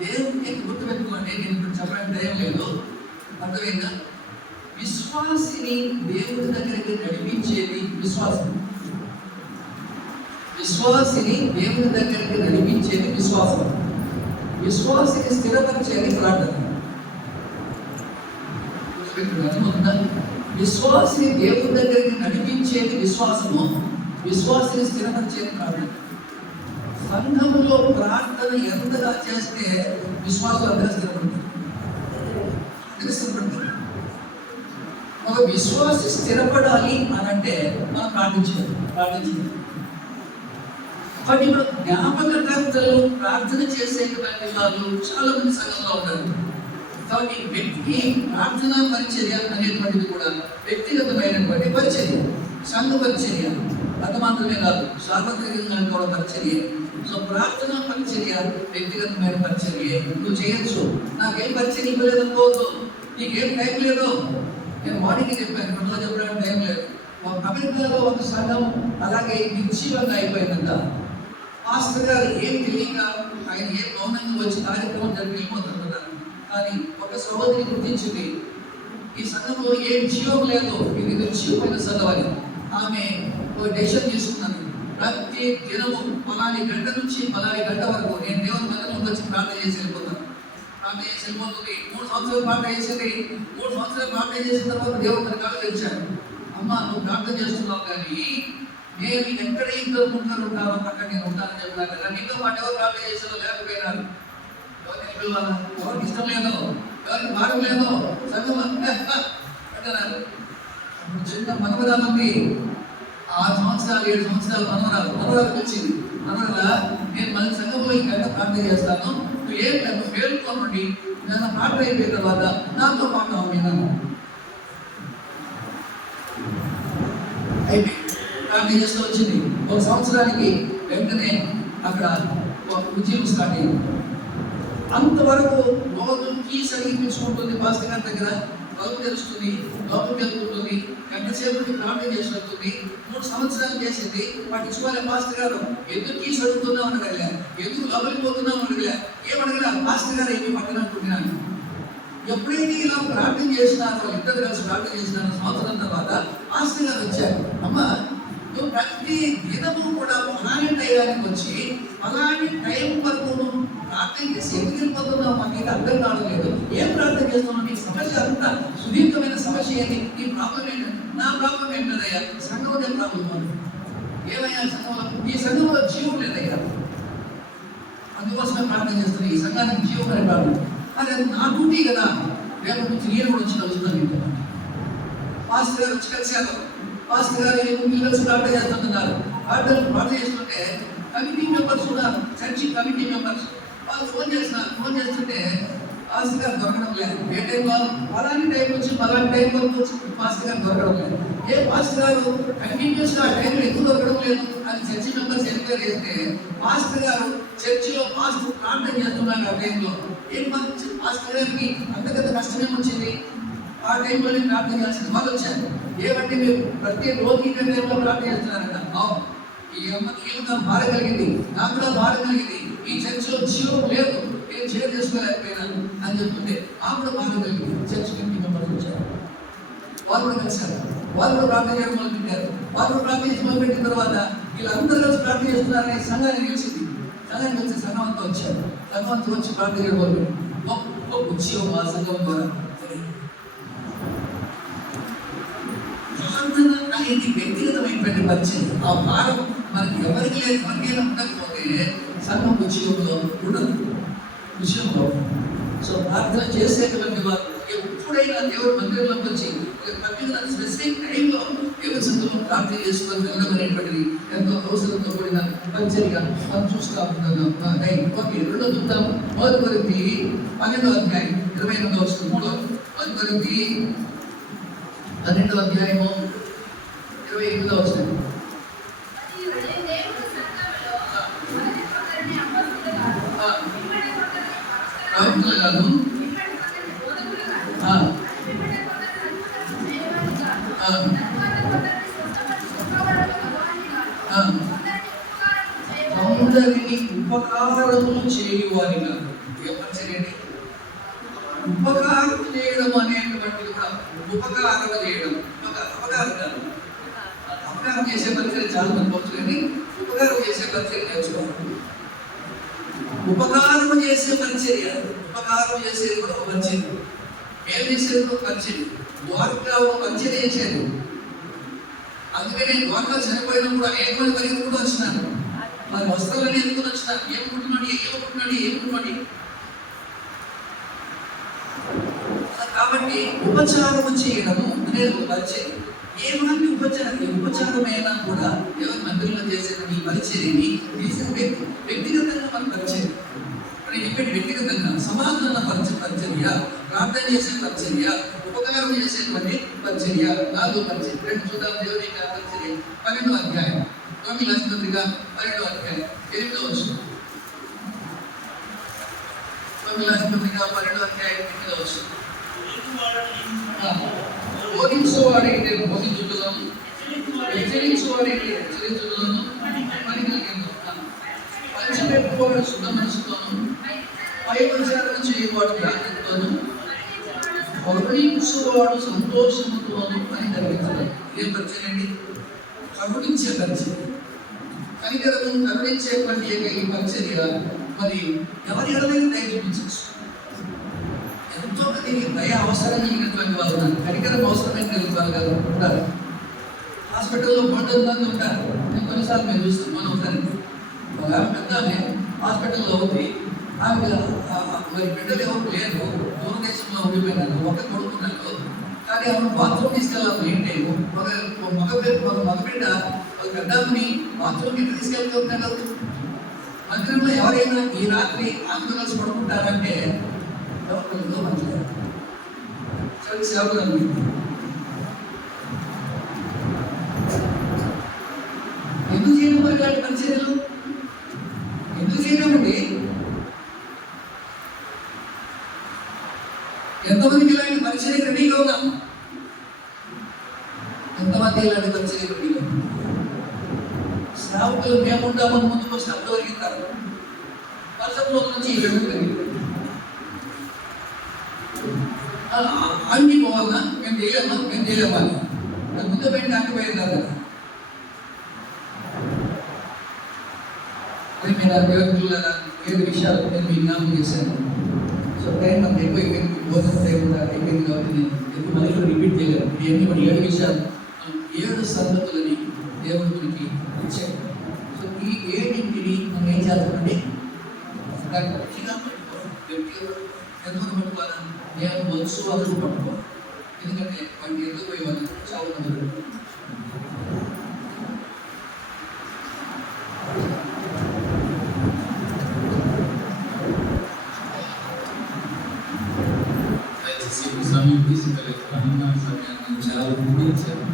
దేవుని గుర్తుపెట్టుకోండి, నేను ఇప్పుడు చెప్పడానికి టైం లేదు, అర్థమైందా? విశ్వాసిని దేవుడి దగ్గరికి నడిపించేది విశ్వాసం. విశ్వాసిని దేవుడి దగ్గరికి నడిపించేది విశ్వాసం. విశ్వాసిని స్థిరపరిచేది ప్రార్థన. విశ్వాసిని దేవుడి దగ్గరికి నడిపించేది విశ్వాసము, విశ్వాసిని స్థిరపరిచేది ప్రార్థన. సంఘంలో ప్రార్థన ఎంతగా చేస్తే విశ్వాసం అంతగా స్థిరపడుతుంది. ఒక విశ్వాసి స్థిరపడాలి అని అంటే మనం ప్రార్థించాలి. కానీ ఇప్పుడు జ్ఞాపకకర్తలు ప్రార్థన చేసేటువంటి వాళ్ళు చాలా మంది సంఘంలో ఉన్నారు. కాబట్టి వ్యక్తి ప్రార్థనా పరిచర్య అనేటువంటిది కూడా వ్యక్తిగతమైనటువంటి పరిచర్య, సంఘ పరిచర్య. అది మాత్రమే కాదు, సార్వత్రికంగా కూడా పరిచర్య. సో ప్రార్థనా పరిచర్య వ్యక్తిగతమైన పరిచర్య నువ్వు చేయొచ్చు. నాకేం పరిచర్య ఇవ్వలేదు అనుకోవద్దు, నీకేం టైం లేదు. నేను మార్నింగ్ చెప్పాను, 2 రోజులు చెప్పడానికి టైం లేదు. అమెరికాలో ఒక సంఘం అలాగే నిర్జీవంగా అయిపోయిందంట. పాస్టర్ గారు ఏం తెలియక ఆయన ఏం మౌనంగా వచ్చి కార్యక్రమం జరిగి వెళ్ళిపోతున్నారు. కానీ ఒక సహోదరి గుర్తించింది, ఈ సంఘంలో ఏం జీవం లేదు, ఇది నిర్జీవమైన సంఘం అని. ఆమె ఒక డెసిషన్ తీసుకున్నాను, ప్రతి దినము పలాని గంట నుంచి పలాని గంట వరకు నేను దేవుని మందిరంలోకి వచ్చి ప్రార్థన చేసి వెళ్ళిపోతాను. ప్రార్థన చేసి వెళ్ళిపోతుంది. 3 సంవత్సరాలు ప్రార్థన చేసింది. 3 సంవత్సరాలు ప్రార్థన చేసిన తర్వాత దేవుడు తన కాళ్ళు తెచ్చాడు. అమ్మ, నువ్వు ప్రార్థన చేస్తున్నావు కానీ నేను ఎక్కడ ఇద్దరు ముగ్గురు ఉంటారో అక్కడ నేను ఉంటానని చెప్పినాను కదా. నీతో పాటు ఎవరు ప్రార్థన చేసారో లేకపోయినారు, ఎవరికి ఇష్టం లేదో, ఎవరికి భాగం లేదో సంఘం అంటున్నారు. చిన్న మనవరాలకి 6 సంవత్సరాలు 7 సంవత్సరాలు మనవరాలు వచ్చింది. మనవరాల, నేను మన సంఘంలో ఈ గంట ప్రార్థన చేస్తాను, నువ్వు మేలుకోనండి, నేను ప్రార్థన అయిపోయిన తర్వాత నాతో పాటు విన్నాను అయిపోయి ప్రార్థన చేస్తూ వచ్చింది. ఒక సంవత్సరానికి వెంటనే అక్కడ ఉద్యోగం స్టార్ట్ అయింది. అంతవరకు రోజు కీస్ అడిగించుకుంటుంది పాస్టర్ గారి దగ్గర, తలుపు తెలుస్తుంది, లోపలికి వెళ్తుంటుంది, గంటసేపు ప్రార్థన చేసి వెళ్తుంది. 3 సంవత్సరాలు చేసింది. పట్టించుకోలే పాస్టర్ గారు. ఎందుకు కీస్ అడుగుతున్నావు అని అడగలే, ఎందుకు లోపలికి పోతున్నావు అని అడగలే, ఏమడగలే. పాస్టర్ గారు ఏమీ పట్టననుకుంటున్నాను. ఎప్పుడైతే ఇలా ప్రార్థన చేసినారో, ఇద్దరు కలిసి ప్రార్థన చేసినారో సంవత్సరం తర్వాత పాస్టర్ గారు వచ్చారు. అమ్మ, నువ్వు ప్రతి దినము కూడా అలాంటి టైంకి వచ్చి అలాంటి టైం వరకు ప్రార్థన చేసి ఎందుకు వెళ్ళిపోతున్నావు, మాకు అర్థం కావట్లేదు. ఏం ప్రార్థన చేస్తున్నావు, నీ సమస్య అంతా సుదీర్ఘమైన సమస్య ఏంటి, నీ ప్రాబ్లం ఏంటి? నా ప్రాబ్లం ఏంటదయ్యా, సంఘంలో ప్రాబ్లం. ఏమయ్యా సంఘంలో, ఈ సంఘంలో జీవం లేదయ్యా, అందుకోసమే ప్రార్థన చేస్తున్నాను. ఈ సంఘానికి జీవం అనే ప్రాబ్లం. అది నా డ్యూటీ కదా, రేపు నుంచి నేను కూడా వచ్చి కలుస్తున్నాను. పాస్టర్ గారు వచ్చి కలిశారు. పాస్టర్ గారు కలిసి ప్రార్థన చేస్తున్నారు. ప్రార్థన చేస్తుంటే కమిటీ మెంబర్స్ ఉన్నారు, చర్చి కమిటీ మెంబర్స్. వాళ్ళు ఫోన్ చేస్తుంటే పాస్టర్ గారు దొరకడం లేదు. ఏ టైంలో అలాంటి టైం వచ్చి అలాంటి టైం వరకు వచ్చి పాస్టర్ గారు దొరకడం లేదు. ఏ పాస్టర్ గారు కంటిన్యూస్గా ఆ టైంలో ఎందుకు దొరకడం లేదు అని చర్చి మెంబర్స్ ఎంక్వైరీ చేస్తే పాస్టర్ గారు చర్చిలో పాస్టర్ ప్రార్థన చేస్తున్నారు. ఆ టైంలో ఏం పాస్టర్ గారికి అంతకంత కష్టమేం వచ్చింది? ఆ టైంలో నేను ప్రార్థన చేయాల్సింది. వాళ్ళు వచ్చారు, ఏమంటే మీరు ప్రతి రోజు ఈ టైంలో ప్రార్థన చేస్తున్నారంట. అవును, ఈ అమ్మకి ఏమన్నా బాధ కలిగింది, నాకు కూడా బాధ కలిగింది. ఈ చర్చిలో జీవం లేదు, నేను షేర్ చేసుకోలేకపోయినాను అని చెప్తుంటే ఆ కూడా బాధ కలిగింది. చర్చ్ కమిటీ మెంబర్స్ వచ్చారు, వాళ్ళు కూడా కలిశారు. వాళ్ళు కూడా ప్రార్థన చేయడం మొదలుపెట్టారు. వాళ్ళు కూడా ప్రార్థన చేసి మొదలుపెట్టిన తర్వాత వీళ్ళందరూ కలిసి ప్రార్థన చేస్తున్నారని సంఘాన్ని తెలిసింది. సంఘాన్ని కలిసి సంఘం అంతా వచ్చారు. సంఘం అంతా వచ్చి ప్రార్థన చేయడం మొదలుపెట్టారు. గొప్ప ఉద్యోగం ఆ సంఘం ద్వారా. ప్రార్థన అనేది వ్యక్తిగతమైనటువంటి పరిచయం. ఆ భారం మనకి ఎవరికి లేదు, మనకైనా ఉండకపోతే సంఘం విషయంలో ఉండదు, విషయంలో. సో ప్రార్థన చేసేటువంటి వారు ఎప్పుడైనా దేవుడు మందిరంలోకి వచ్చి పర్టికులర్ స్పెసిఫిక్ టైంలో దేవుడి సన్నిధిలో ప్రార్థన చేసుకొని వెళ్ళడం అనేటువంటిది ఎంతో అవసరంతో కూడిన పరిచర్యగా మనం చూస్తూ ఉంటాం. ఓకే, రెండో చూద్దాం. 1 కొరింథీ 12వ అధ్యాయం 22వ వచనం. 1 కొరింథీ 12వ అధ్యాయము 28వ వచనం. ప్రవక్తలు కాదు, అందరినీ ఉపకారములు చేయువారిగా. ఏమర్చండి, ఉపకారం చేయడం అనేటువంటిది కూడా ఉపకారం చేయడం. అపకారం కాదు, అపకారం చేసే పరిచయం చాలా మంది వచ్చు, కానీ ఉపకారం చేసే పరిచయం నేర్చుకోవాలి. ఉపకారం చేసే పరిచర్య, ఉపకారం చేసేది కూడా ఒక పరిచర్య. ఏం చేసేది ఒక పరిచర్య. ద్వారకా ఒక పరిచర్య చేసేది. అందుకనే ద్వారకా చనిపోయినప్పుడు అనేక మంది పరిగెత్తుకు కూడా వచ్చినారు. మరి వస్త్రాలని ఎందుకు వచ్చినారు? ఏమనుకుంటున్నాడు. కాబట్టి ఉపచారం చేయడము అనేది ఒక పరిచర్య. ఏమంటే ఉపచారమైనా కూడా ఎవరి మందిరంలో చేసేది ఈ పరిచర్యని వ్యక్తిగతంగా మన పరిచర్య. వ్యక్తిగతంగా సమాధాన పరిచర్య, ప్రార్థన చేసే పరిచర్య, ఉపకారం చేసేటువంటి పరిచర్య, 4వ పరిచర్య. 2 చూద్దాం. దేవుని యొక్క పరిచర్య 12వ అధ్యాయం, రోమీ రాసిన పత్రిక 12వ అధ్యాయం 8వ వచనం. రోమీ రాసిన పత్రిక 12వ అధ్యాయం 8వ వచనం. బోధించువాడైతే బోధించుతున్నాను, హెచ్చరించువాడైతే హెచ్చరించుతున్నాను, పంచిపెట్టుకోవడం శుద్ధ మనసుతోను, పై ప్రచారం చేయవాడు జాగ్రత్తతోను, కరుణించువాడు సంతోషముతోను అని జరిగించాలి. ఏం పరిచయండి? కరుణించే పరిచయం. కరుణించేటువంటి ఈ పరిచర్య మరి ఎవరి ఎడలైనా దయ చూపించవచ్చు. ఎంతో మందికి దయ అవసరం కలిగినటువంటి వాళ్ళు ఉన్నారు, కనికరం అవసరమైన వాళ్ళు ఉంటారు. హాస్పిటల్లో పండుగ ఉంటారు. నేను కొన్నిసార్లు మేము చూస్తాం. మనం ఒకసారి పెద్ద హాస్పిటల్లో ఉంది. ఆమె మరి బిడ్డలు ఎవరు లేరు, దూరదేశంలో ఉండిపోయినారు, ఒక కొడుకున్నారు. కానీ ఆమె బాత్రూమ్ తీసుకెళ్ళాలి. ఏంటి మగ బిడ్డ పెద్దాన్ని బాత్రూమ్కి ఎక్కడ తీసుకెళ్తుంటారు? మందిరంలో ఎవరైనా ఈ రాత్రి అందరూ కలిసి పడుకుంటారంటే ఎవరు మంచిది సేవకులు ఎందుకు చేయడం మరి ఇలాంటి పరిచర్యలు ఎందుకు చేయడమండి? ఎంతమందికి ఇలాంటి పరిచర్యకు రెడీగా ఉన్నాం? ఎంతమంది ఇలాంటి పరిచర్యకు రెడీగా ఉన్నాం? సేవకులు మేముంటామని ముందుకు వస్తే అంతవరకు ఇస్తారు. వర్షంలో నుంచి అన్ని పోవాలన్నా మేము చేయలేమా అది ముందు పెట్టి ఆగిపోయేది కాదు కదా. మీరు ఆ దేవుళ్ళ 7 విషయాలు నేను మీకు జ్ఞాపకం చేశాను. సో టైం మనకు ఎక్కువ అయిపోయింది, బోధన టైం కూడా అయిపోయింది కాబట్టి నేను ఎక్కువ మళ్ళీ కూడా రిపీట్ చేయలేదు. ఇవన్నీ మన 7 విషయాలు 7 సంగతులని దేవుడు మనకి ఇచ్చాడు. సో ఈ 7ని మనం ఏం చేస్తామండి? గట్టిగా పట్టుకోవాలి. ఎంతమంది పట్టుకోవాలి? నేను వస్తు వరకు పట్టుకోవాలి. ఎందుకంటే వాటికి ఎందుకు పోయి వాళ్ళు చాలా మంది సమయం తీసుకెళ్ళి సమయాన్ని చాలా మంది ఇచ్చారు.